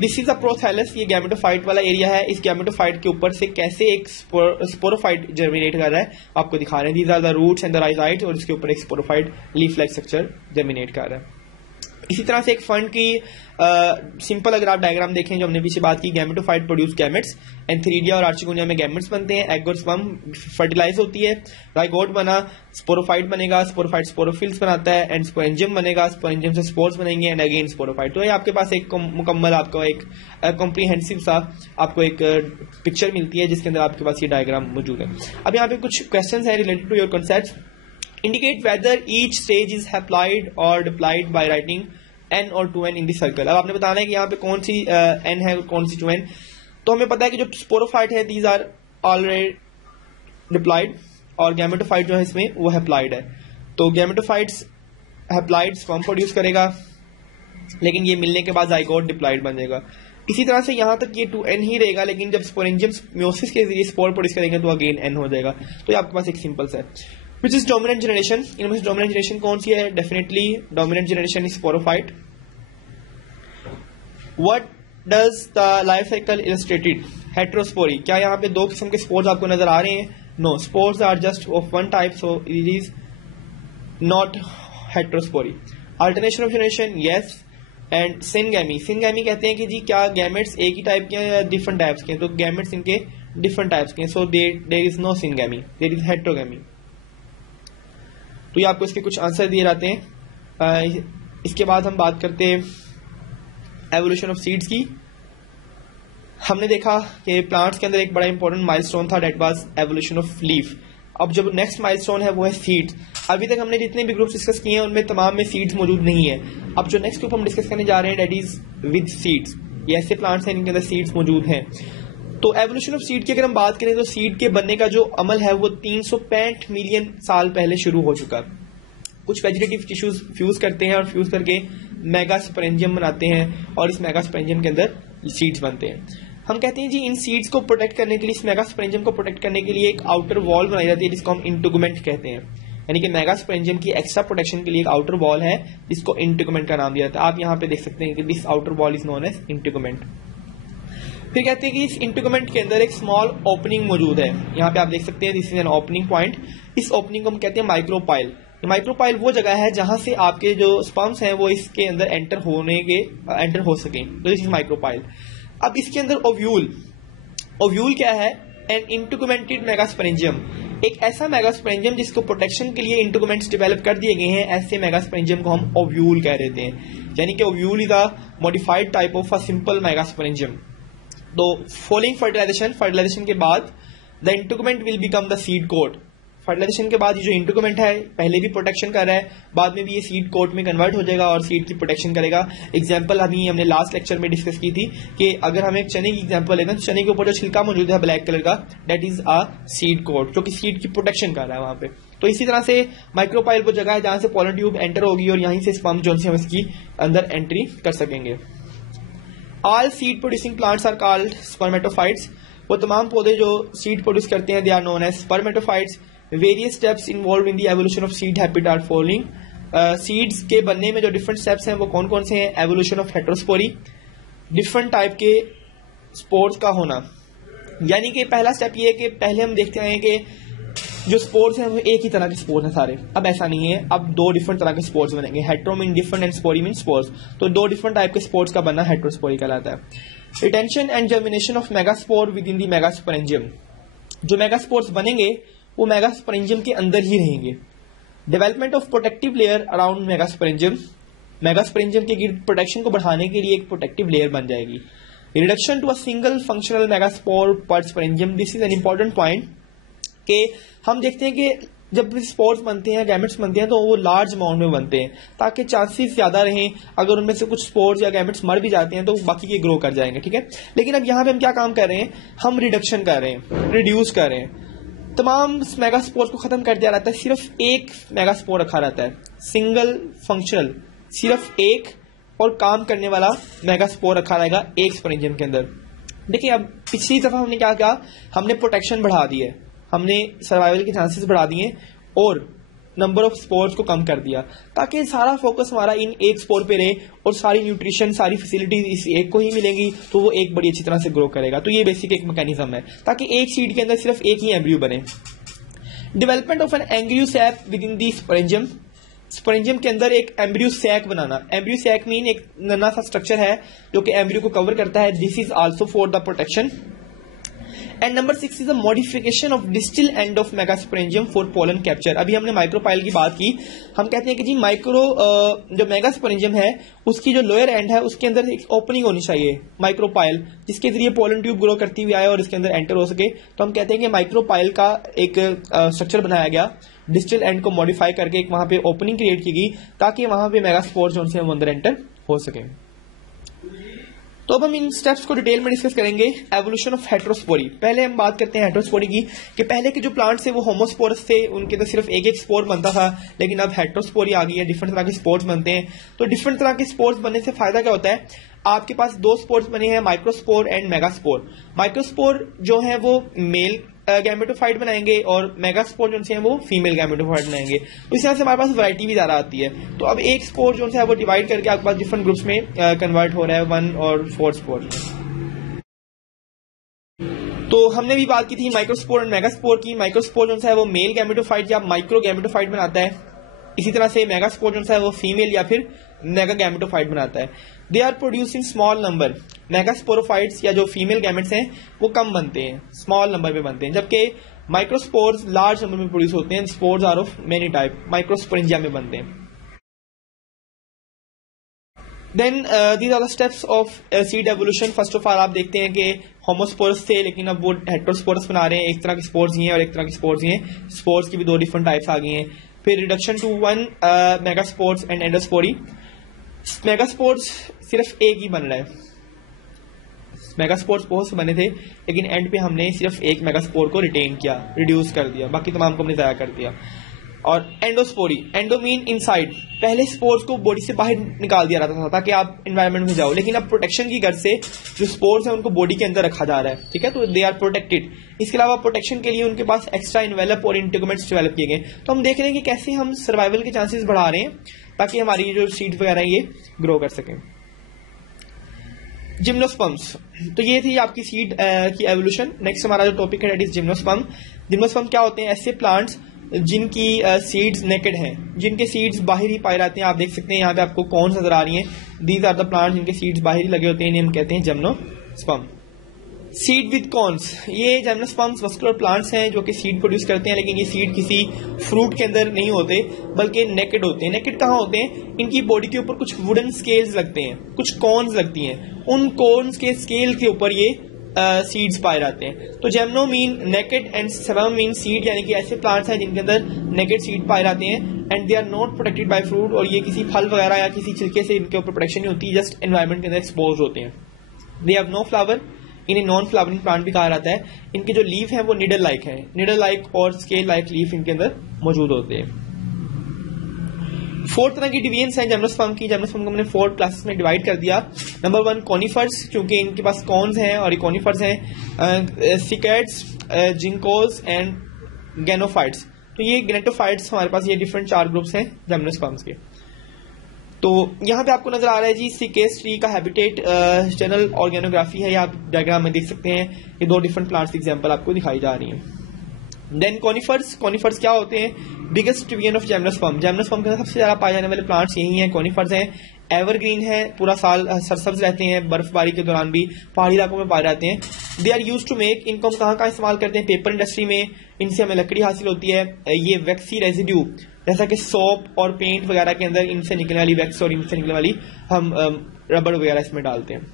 This is a prothallus, ये गैमेटोफाइट वाला एरिया है। इस गैमेटोफाइट के ऊपर से कैसे एक स्पोरोफाइट जर्मिनेट कर रहा है आपको दिखा रहे हैं। These are the roots and the rhizoids और इसके ऊपर एक sporophyte leaf like structure germinate कर रहा है। इसी तरह से एक फंड की सिंपल अगर आप डायग्राम देखें जो हमने पीछे बात की, गैमेटोफाइट प्रोड्यूस गैमेट्स, एंथीरिडिया और आर्चिगोनिया में गैमेट्स बनते हैं, एग और स्पर्म फर्टिलाइज होती है, जाइगोट बना, स्पोरोफाइट बनेगा, स्पोरोफाइट स्पोरोफिल्स बनाता है, एंड स्पोरेंजियम बनेगा, स्पोरेंजियम से स्पोर्स बनेंगे, एंड अगेन स्पोरोफाइट। तो ये आपके पास एक मुकम्मल आपका एक कॉम्प्रीहेंसिव सा आपको एक पिक्चर मिलती है जिसके अंदर आपके पास ये डायग्राम मौजूद है। अब यहाँ पे कुछ क्वेश्चन है related to your concept. Indicate whether each stage is haploid or diploid by writing n or 2n in the circle। अब आपने बताना है कि यहाँ पे कौन सी n है और कौन सी 2n। तो हमें पता है कि जो स्पोरोफाइट है these are already diploid और गैमेटोफाइट जो है इसमें वो हैप्लॉइड है। तो गैमेटोफाइट्स हैप्लॉइड स्पर्म प्रोड्यूस करेगा, लेकिन ये मिलने के बाद जाइगोट डिप्लॉइड बन जाएगा। इसी तरह से यहाँ तक ये 2n ही रहेगा, लेकिन जब स्पोरेंजियम म्योसिस के जरिए स्पोर प्रोड्यूस करेंगे तो अगेन n हो जाएगा। तो ये आपके पास एक सिंपल सा है। Which is dominant generation? इनमें से dominant generation कौन सी है? Definitely dominant generation is sporophyte. What does the life cycle illustrated? Heterospory। क्या यहाँ पे दो किस्म के स्पोर्स आपको नजर आ रहे हैं? No, spores are just of one type, so it is not heterospory. Alternation of generation, yes. And syngamy। syngamy कहते हैं कि जी क्या गैमेट्स एक ही टाइप के हैं या डिफरेंट टाइप्स के हैं? तो गैमेट्स इनके डिफरेंट टाइप्स के हैं, so there is no syngamy, there is heterogamy। तो ये आपको इसके कुछ आंसर दिए जाते हैं। इसके बाद हम बात करते हैं एवोल्यूशन ऑफ सीड्स की। हमने देखा कि प्लांट्स के अंदर एक बड़ा इंपॉर्टेंट माइलस्टोन था, that was evolution of leaf. अब जब नेक्स्ट माइलस्टोन है वो है सीड्स। अभी तक हमने जितने भी ग्रुप्स डिस्कस किए हैं उनमें तमाम में सीड्स मौजूद नहीं है। अब जो नेक्स्ट ग्रुप हम डिस्कस करने जा रहे हैं डेट इज विद सीड्स। ये ऐसे प्लांट्स हैं जिनके अंदर सीड्स मौजूद हैं। तो एवोल्यूशन ऑफ सीड की अगर हम बात करें तो सीड के बनने का जो अमल है वो 365 मिलियन साल पहले शुरू हो चुका। कुछ वेजिटेटिव टिश्यूज फ्यूज करते हैं और फ्यूज करके मेगास्पोरेंजियम बनाते हैं और इस मेगास्पोरेंजियम के अंदर सीड्स बनते हैं। हम कहते हैं जी इन सीड्स को प्रोटेक्ट करने के लिए, इस मेगास्पोरेंजियम को प्रोटेक्ट करने के लिए एक आउटर वॉल बनाई जाती है जिसको हम इंटीगुमेंट कहते हैं। यानी कि मेगास्पोरेंजियम की एक्स्ट्रा प्रोटेक्शन के लिए एक आउटर वॉल है जिसको इंटीगुमेंट का नाम दिया जाता है। आप यहाँ पे देख सकते हैं कि this outer wall is known as integument. फिर कहते हैं कि इस इंटीगुमेंट के अंदर एक स्मॉल ओपनिंग मौजूद है। यहाँ पे आप देख सकते हैं this is an opening point. इस ओपनिंग को हम कहते हैं माइक्रोपाइल। माइक्रोपाइल वो जगह है जहां से आपके जो स्पर्म्स हैं वो इसके अंदर एंटर हो सके। तो दिस इज माइक्रोपाइल। अब इसके अंदर ओव्यूल क्या है? एन इंटीगुमेंटेड मेगास्पोरेंजियम, एक ऐसा मेगास्पोरेंजियम जिसको प्रोटेक्शन के लिए इंटीगुमेंट्स डेवलप कर दिए गए हैं। ऐसे मेगास्पोरेंजियम को हम ओव्यूल कह देते हैं। यानी कि ovule is a modified type of a simple megasporangium. तो फॉलोइंग फर्टिलाइजेशन के बाद the integument will become the seed coat. Fertilization के बाद ये जो इंटीगुमेंट है पहले भी प्रोटेक्शन कर रहा है, बाद में भी ये सीड कोट में कन्वर्ट हो जाएगा और सीड की प्रोटेक्शन करेगा। एग्जांपल हमने लास्ट लेक्चर में डिस्कस की थी कि अगर हम एक चने की एग्जांपल लेते हैं तो चने के ऊपर जो छिलका मौजूद है ब्लैक कलर का, that is a seed coat, जो कि सीड की प्रोटेक्शन कर रहा है वहां पे। तो इसी तरह से माइक्रोपाइल वो जगह है जहां से पोलन ट्यूब एंटर होगी और यहीं से स्पर्म जो हम इसकी अंदर एंट्री कर सकेंगे। All seed producing plants are called spermatophytes. वो तमाम पौधे जो सीड प्रोड्यूस करते हैं they are known as spermatophytes. Various steps involve in the evolution of seed habit are following. Seeds के बनने में जो डिफरेंट स्टेप्स हैं वो कौन कौन से हैं? Evolution of heterospory, different type के स्पोर्स का होना। यानी कि पहला स्टेप ये है कि पहले हम देखते हैं कि जो स्पोर्स हैं वो एक ही तरह के स्पोर्स हैं सारे। अब ऐसा नहीं है, अब दो डिफरेंट तरह के स्पोर्स बनेंगे। Hetero mean different and spory mean spores. तो दो डिफरेंट टाइप के स्पोर्स का बनना हेटेरोस्पोरी कहलाता है। Retention and germination of megaspore with in the megasporangium. जो मेगास्पोर्स बनेंगे वो मेगास्पोरेंजियम के अंदर ही रहेंगे। Development of protective layer around megasporangium. Megasporangium के गिर्द प्रोटेक्शन को बढ़ाने के लिए एक प्रोटेक्टिव लेयर बन जाएगी। Reduction to a single functional megaspore per sporangium. This is an important point कि हम देखते हैं कि जब स्पोर्स बनते हैं, गैमेट्स बनते हैं, तो वो लार्ज अमाउंट में बनते हैं ताकि चांसेस ज्यादा रहें। अगर उनमें से कुछ स्पोर्स या गैमेट्स मर भी जाते हैं तो बाकी के ग्रो कर जाएंगे, ठीक है। लेकिन अब यहाँ पे हम क्या काम कर रहे हैं? हम रिडक्शन कर रहे हैं, रिड्यूस कर रहे हैं। तमाम मेगास्पोर्स को खत्म कर दिया जाता है, सिर्फ एक मेगास्पोर रखा रहता है, सिंगल फंक्शनल, सिर्फ एक और काम करने वाला मेगास्पोर रखा रहेगा एक स्पोरेंजियम के अंदर। देखिए अब पिछली दफा हमने क्या किया? हमने प्रोटेक्शन बढ़ा दी है, हमने सर्वाइवल के चांसेस बढ़ा दिए और नंबर ऑफ स्पोर्स को कम कर दिया ताकि सारा फोकस हमारा इन एक स्पोर पे रहे और सारी न्यूट्रिशन, सारी फैसिलिटीज इस एक को ही मिलेंगी तो वो एक बड़ी अच्छी तरह से ग्रो करेगा। तो ये बेसिक एक मैकेनिज्म है ताकि एक सीड के अंदर सिर्फ एक ही एम्ब्रियो बने। Development of an embryo sac within the दी स्पोरेंजियम। स्पोरेंजियम के अंदर एक एम्ब्रियो सैक बनाना। एम्ब्रियो सैक मीन एक नन्हा सा स्ट्रक्चर है जो कि एम्ब्रियो को कवर करता है। This is also for the protection. And number 6 is the modification of distal end of megasporangium for pollen capture. अभी हमने माइक्रोपाइल की बात की, हम कहते हैं कि जी जो मेगास्पोरेंजियम है उसकी जो लोअर एंड है उसके अंदर एक ओपनिंग होनी चाहिए माइक्रोपाइल, जिसके जरिए पोलन ट्यूब ग्रो करती हुई आए और इसके अंदर एंटर हो सके। तो हम कहते हैं कि माइक्रोपाइल का एक स्ट्रक्चर बनाया गया, डिस्टल एंड को मॉडिफाई करके एक वहां पे ओपनिंग क्रिएट की गई ताकि वहां पे मेगास्पोर जो है वो अंदर एंटर हो सके। तो अब हम इन स्टेप्स को डिटेल में डिस्कस करेंगे। Evolution of heterospory. पहले हम बात करते हैं हेटेरोस्पोरी की, कि पहले के जो प्लांट्स थे वो होमोस्पोरस थे, उनके तो सिर्फ एक एक स्पोर बनता था, लेकिन अब हेटेरोस्पोरी आ गई है, डिफरेंट तरह के स्पोर्स बनते हैं। तो डिफरेंट तरह के स्पोर्स बनने से फायदा क्या होता है, आपके पास दो स्पोर्स बने हैं, माइक्रोस्पोर एंड मेगास्पोर। माइक्रोस्पोर जो है वो मेल गैमेटोफाइट बनाएंगे और मेगास्पोर जो है वो फीमेल गैमेटोफाइट बनाएंगे। तो इस तरह से हमारे पास वैरायटी भी ज्यादा आती है। तो अब एक स्पोर जो है वो डिवाइड करके आपके पास डिफरेंट ग्रुप्स में कन्वर्ट हो रहा है, 1 और 4 स्पोर। तो हमने भी बात की थी माइक्रोस्पोर और मेगास्पोर की। माइक्रोस्पोर जो है वो मेल गैमेटोफाइट या माइक्रो गैमेटोफाइट बनाता है, इसी तरह से मेगास्पोर जो है वो फीमेल या फिर मेगा गैमेटोफाइट बनाता है। They are produce in small number. Megasporophytes या जो फीमेल गैमेट्स हैं वो कम बनते हैं, स्मॉल नंबर में बनते हैं, जबकि माइक्रोस्पोर्स लार्ज नंबर में प्रोड्यूस होते हैं। Spores are of many type, microsporangia में बनते हैं। Then these are the steps of seed evolution. First of all आप देखते हैं कि होमोस्पोरस थे लेकिन अब वो हेटेरोस्पोरस बना रहे हैं। एक तरह के स्पोर्स ही हैं और एक तरह के स्पोर्स ही हैं। स्पोर्स की भी 2 डिफरेंट टाइप्स आ गई हैं। फिर reduction to 1 megaspores and endospory. Megaspores सिर्फ एक ही बन रहा है। मेगास्पोर्स बहुत से बने थे लेकिन एंड पे हमने सिर्फ एक मेगास्पोर को रिटेन किया, रिड्यूस कर दिया, बाकी तमाम को हमने जाया कर दिया। और एंडोस्पोरी, एंडो मीन इनसाइड। पहले स्पोर्स को बॉडी से बाहर निकाल दिया जाता था ताकि आप एनवायरनमेंट में जाओ, लेकिन अब प्रोटेक्शन की गर्ज से जो स्पोर्स है उनको बॉडी के अंदर रखा जा रहा है, ठीक है, तो दे आर प्रोटेक्टेड। इसके अलावा प्रोटेक्शन के लिए उनके पास एक्स्ट्रा इन्वेलप और इंटीग्यूमेंट्स डेवलप किए गए। तो हम देख रहे हैं कि कैसे हम सर्वाइवल के चांसेस बढ़ा रहे हैं ताकि हमारी जो सीड वगैरह है ये ग्रो कर सकें। जिम्नोस्पर्म्स, तो ये थी आपकी सीड की एवोल्यूशन। नेक्स्ट हमारा जो टॉपिक है दैट इज जिम्नोस्पर्म। जिम्नोस्पर्म क्या होते हैं, ऐसे प्लांट्स जिनकी सीड्स नेकेड हैं, जिनके सीड्स बाहर ही पाए जाते हैं। आप देख सकते हैं यहाँ पे आपको कॉर्न्स नजर आ रही हैं। दीज आर द प्लांट्स जिनके सीड्स बाहर ही लगे होते हैं, इन्हें हम कहते हैं जिम्नोस्पर्म। सीड विद कॉर्न्स, ये जिम्नोस्पर्म्स वस्कुलर प्लांट्स हैं जो कि सीड प्रोड्यूस करते हैं, लेकिन ये सीड किसी फ्रूट के अंदर नहीं होते बल्कि नेकेड होते हैं। नेकेड कहाँ होते हैं, इनकी बॉडी के ऊपर कुछ वुडन स्केल्स लगते हैं, कुछ कॉर्न्स लगती हैं, उन कॉर्न्स के स्केल के ऊपर ये सीड्स पाए जाते हैं। तो gymno mean naked and sperm mean seed, यानी कि ऐसे प्लांट्स हैं जिनके अंदर नेकेड सीड पाए जाते हैं and they are not protected by fruit, और ये किसी फल वगैरह या किसी छिलके से इनके ऊपर प्रोटेक्शन नहीं होती, जस्ट एनवायरनमेंट के अंदर एक्सपोज होते हैं। दे हैव नो फ्लावर, इन्हें नॉन फ्लावरिंग प्लांट भी कहा जाता है। इनके जो लीफ हैं वो निडल लाइक है, निडल लाइक और स्केल लाइक लीफ इनके अंदर मौजूद होते हैं। 4 तरह की डिवीजन्स हैं जिम्नोस्पर्म की। जिम्नोस्पर्म को हमने 4 क्लासेस में डिवाइड कर दिया। नंबर 1 कॉनिफर्स, क्योंकि इनके पास कॉन्स हैं और ये कॉनिफर्स हैं। सिकेड्स, जिंकोस एंड गैनोफाइट्स। तो ये गैनेटोफाइट्स हमारे पास ये डिफरेंट 4 ग्रुप्स हैं जिम्नोस्पर्म्स के। तो यहाँ पे आपको नजर आ रहा है जी सिकेस ट्री का हैबिटेट जनरल ऑर्गेनोग्राफी है, आप डायग्राम में देख सकते हैं। ये 2 डिफरेंट प्लांट्स की एग्जांपल आपको दिखाई जा रही है। देन कॉनिफर्स, कॉनिफर्स क्या होते हैं, biggest division of gymnosperm. Gymnosperm के सबसे ज्यादा पाए जाने वाले प्लांट्स यही हैं, कॉनिफर्स हैं। एवरग्रीन है, पूरा साल सरसब्ज रहते हैं, बर्फबारी के दौरान भी पहाड़ी इलाकों में पाए जाते हैं। They are use to make, इनको हम कहाँ इस्तेमाल करते हैं, पेपर इंडस्ट्री में, इनसे हमें लकड़ी हासिल होती है। ये वैक्सी रेजिड्यू जैसा कि सोप और पेंट वगैरह के अंदर इनसे निकलने वाली वैक्स और इनसे निकलने वाली हम रबड़ वगैरह इसमें डालते हैं।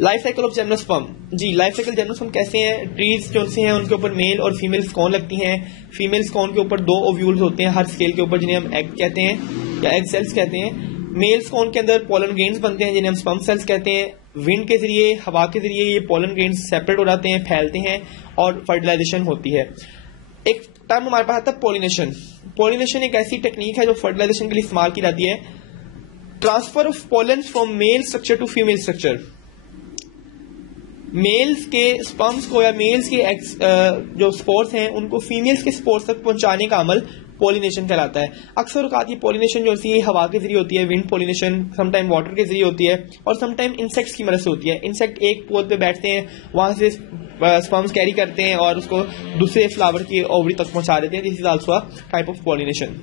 लाइफ साइकिल ऑफ जिम्नोस्पर्म, जी लाइफ साइकिल जिम्नोस्पर्म कैसे हैं, ट्रीज जो से हैं उनके ऊपर मेल और फीमेल स्कॉन लगती हैं। फीमेल स्कॉन के ऊपर 2 ओव्यूल्स होते हैं हर स्केल के ऊपर, जिन्हें हम एग कहते हैं या एग सेल्स कहते हैं। मेल स्कॉन के अंदर पोलन ग्रेन्स बनते हैं जिन्हें हम स्पर्म सेल्स कहते हैं। विंड के जरिए, हवा के जरिए ये पोलन ग्रेन्स सेपरेट हो जाते हैं, फैलते हैं और फर्टिलाइजेशन होती है। एक टर्म हमारे पास आता है पॉलिनेशन। पॉलिनेशन एक ऐसी टेक्निक है जो फर्टिलाइजेशन के लिए इस्तेमाल की जाती है। Transfer of pollen from male structure to female structure. Males के स्पर्म्स को या मेल्स के जो स्पोर्स हैं उनको फीमेल्स के स्पोर्स तक पहुंचाने का अमल पॉलिनेशन कहलाता है। अक्सर औकात ये पॉलिनेशन जो होती है हवा के जरिए होती है, विंड पॉलिनेशन, समटाइम वाटर के जरिए होती है और समटाइम इंसेक्ट्स की मदद से होती है। इंसेक्ट एक पौध पे बैठते हैं, वहां से स्पर्म्स कैरी करते हैं और उसको दूसरे फ्लावर की ओवरी तक पहुंचा देते हैं। This is also a type of pollination.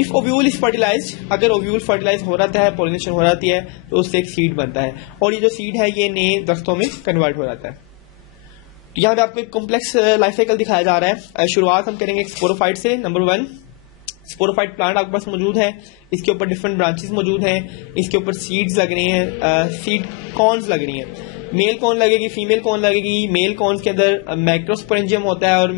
If ovule is fertilize, अगर ओव्यूल फर्टिलाइज हो जाता है, पॉलिनेशन हो जाती है, तो उससे एक सीड बनता है और ये जो सीड है ये नए दरख्तों में कन्वर्ट हो जाता है। तो यहाँ पे आपको एक कॉम्प्लेक्स लाइफ साइकिल दिखाया जा रहा है। शुरुआत हम करेंगे स्पोरोफाइट से। नंबर 1, स्पोरोफाइट प्लांट आपके पास मौजूद है, इसके ऊपर डिफरेंट ब्रांचेस मौजूद हैं, इसके ऊपर सीड्स लग रही हैं, सीड कॉर्न्स लग रही हैं। मेल कॉर्न लगेगी, फीमेल कॉर्न लगेगी। मेल कॉर्न के अंदर माइक्रोस्पोरेंजियम होता है और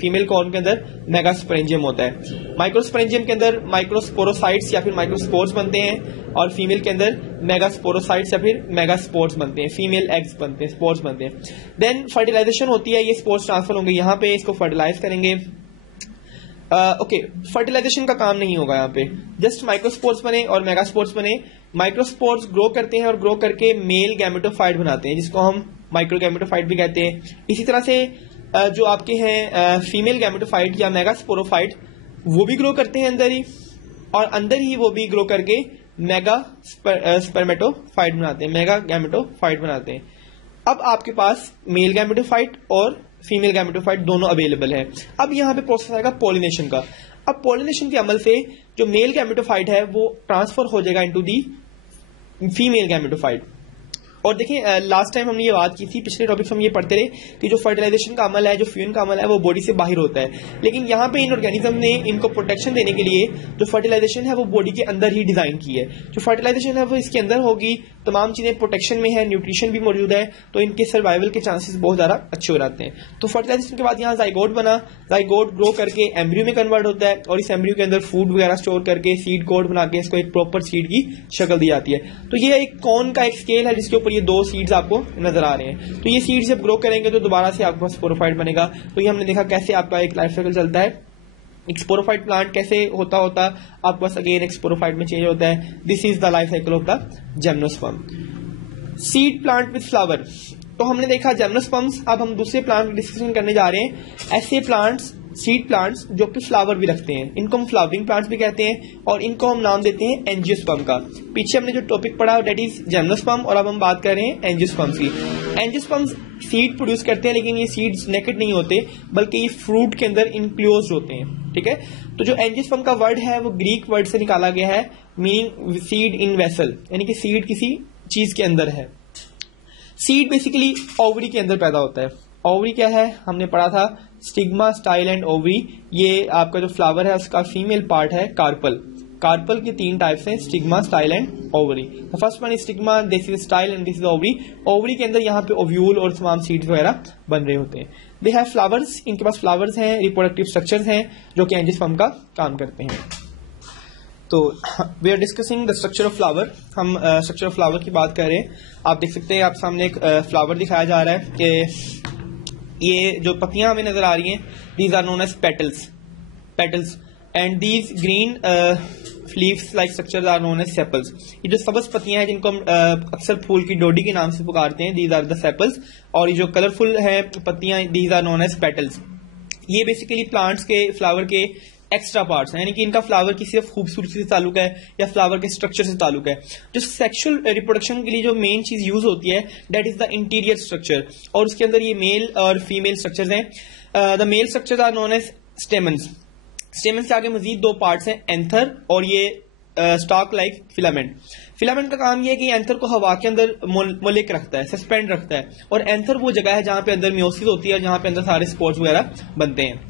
फीमेल कॉर्न के अंदर मेगास्पोरेंजियम होता है। माइक्रोस्पोरेंजियम के अंदर माइक्रोस्पोरोसाइट्स या फिर माइक्रोस्पोर्स बनते हैं और फीमेल के अंदर मेगास्पोरोसाइट्स या फिर मेगास्पोर्स बनते हैं, फीमेल एग्स बनते हैं, स्पोर्स बनते हैं। देन फर्टिलाइजेशन होती है, ये स्पोर्स ट्रांसफर होंगे यहाँ पे, इसको फर्टिलाइज करेंगे। ओके, फर्टिलाइजेशन का काम नहीं होगा यहाँ पे, जस्ट माइक्रोस्पोर्स बने और मेगास्पोर्स बने। माइक्रोस्पोर्स ग्रो करते हैं और ग्रो करके मेल गैमेटोफाइट बनाते हैं, जिसको हम माइक्रोगैमेटोफाइट भी कहते हैं। इसी तरह से जो आपके हैं फीमेल गैमेटोफाइट या मेगास्पोरोफाइट, वो भी ग्रो करते हैं अंदर ही, और अंदर ही वो भी ग्रो करके मेगा स्पर्मेटोफाइट बनाते हैं, मेगा गैमेटोफाइट बनाते हैं। अब आपके पास मेल गैमेटोफाइट और फीमेल गैमेटोफाइट दोनों अवेलेबल है। अब यहाँ पे प्रोसेस आएगा पॉलिनेशन का। अब पॉलिनेशन के अमल से जो मेल गैमेटोफाइट है वो ट्रांसफर हो जाएगा इनटू दी फीमेल गैमेटोफाइट। और देखिए लास्ट टाइम हमने ये बात की थी, पिछले टॉपिक्स हम ये पढ़ते रहे कि जो फर्टिलाइजेशन का अमल है, जो फ्यूजन का अमल है, वो बॉडी से बाहर होता है, लेकिन यहाँ पे इन ऑर्गेनिज्म ने इनको प्रोटेक्शन देने के लिए जो फर्टिलाइजेशन है वो बॉडी के अंदर ही डिजाइन की है। जो फर्टिलाइजेशन है वो इसके अंदर होगी, तमाम चीजें प्रोटेक्शन में है, न्यूट्रिशन भी मौजूद है, तो इनके सर्वाइवल के चांसेस बहुत ज्यादा अच्छे हो जाते हैं। तो फर्टिलाइजेशन के बाद यहाँ जाइगोट बना, जाइगोट ग्रो करके एम्ब्रियो में कन्वर्ट होता है और इस एम्ब्रियो के अंदर फूड वगैरह स्टोर करके सीड कोड बना के इसको एक प्रॉपर सीड की शक्ल दी जाती है। तो ये एक कॉर्न का एक स्केल है जिसके ऊपर ये 2 सीड्स आपको नजर आ रहे हैं। तो ये सीड्स जब ग्रो करेंगे तो दोबारा से आपके पास स्पोरोफाइट बनेगा। तो ये हमने देखा कैसे आपका एक लाइफ साइकिल चलता है। एक स्पोरोफाइट प्लांट कैसे होता आपके पास अगेन एक स्पोरोफाइट में चेंज होता है। This is the life cycle of the gymnosperm. Seed plant with flower, तो हमने देखा जिम्नोस्पर्म्स। अब हम दूसरे प्लांट डिस्कशन करने जा रहे हैं, ऐसे प्लांट्स, सीड प्लांट्स जो कि फ्लावर भी रखते हैं, इनको हम फ्लावरिंग प्लांट्स भी कहते हैं और इनको हम नाम देते हैं एंजियोस्पर्म का। पीछे हमने जो टॉपिक पढ़ा दैट इज जिम्नोस्पर्म और अब हम बात कर रहे हैं एंजियोस्पर्म्स की। एंजियोस्पर्म्स सीड प्रोड्यूस करते हैं, लेकिन ये सीड्स नेकेड नहीं होते बल्कि ये फ्रूट के अंदर इनक्लोज्ड होते हैं, ठीक है। तो जो एंजियोस्पर्म का वर्ड है वो ग्रीक वर्ड से निकाला गया है, मीनिंग सीड इन वेसल, यानी कि सीड किसी चीज के अंदर है। सीड बेसिकली ओवरी के अंदर पैदा होता है। ओवरी क्या है हमने पढ़ा था, स्टिग्मा, स्टाइल एंड ओवरी। ये आपका जो फ्लावर है उसका फीमेल पार्ट है कार्पल। कार्पल के 3 टाइप्स हैं, stigma, style and ovary. First one is stigma, this is style and this is ovary. Ovary के अंदर यहाँ पे ओव्यूल और तमाम सीड्स वगैरह बन रहे होते हैं। दे हैव फ्लावर्स, इनके पास फ्लावर्स हैं, रिप्रोडक्टिव स्ट्रक्चर्स हैं जो कि एंजियोस्पर्म का काम करते हैं। तो we are discussing the structure of flower. हम स्ट्रक्चर ऑफ फ्लावर की बात कर रहे हैं। आप देख सकते हैं, आप सामने एक फ्लावर दिखाया जा रहा है कि ये जो पत्तियां हमें नजर आ रही हैं, these are known as petals and these green leaves like structures are known as sepals. ये जो सबज पत्तियां हैं जिनको हम अक्सर फूल की डोडी के नाम से पुकारते हैं, दीज आर द सेपल्स। और ये जो कलरफुल है पत्तियां, these are known as petals. ये बेसिकली प्लांट्स के फ्लावर के एक्स्ट्रा पार्ट्स हैं, यानी कि इनका फ्लावर की सिर्फ खूबसूरती से ताल्लुक है या फ्लावर के स्ट्रक्चर से ताल्लुक है। जो सेक्सुअल रिप्रोडक्शन के लिए जो मेन चीज यूज होती है that is the interior structure, और उसके अंदर ये मेल और फीमेल स्ट्रक्चर्स हैं। The male structures are known as stamens. Stamens के आगे मजीद 2 पार्ट्स हैं, एंथर और ये स्टॉक लाइक फिलामेंट। फिलामेंट का काम ये है कि एंथर को हवा के अंदर मोलिक रखता है, सस्पेंड रखता है, और एंथर वो जगह है जहां पे अंदर मियोसिस होती है और जहां पे अंदर सारे स्पोर्स वगैरह बनते हैं।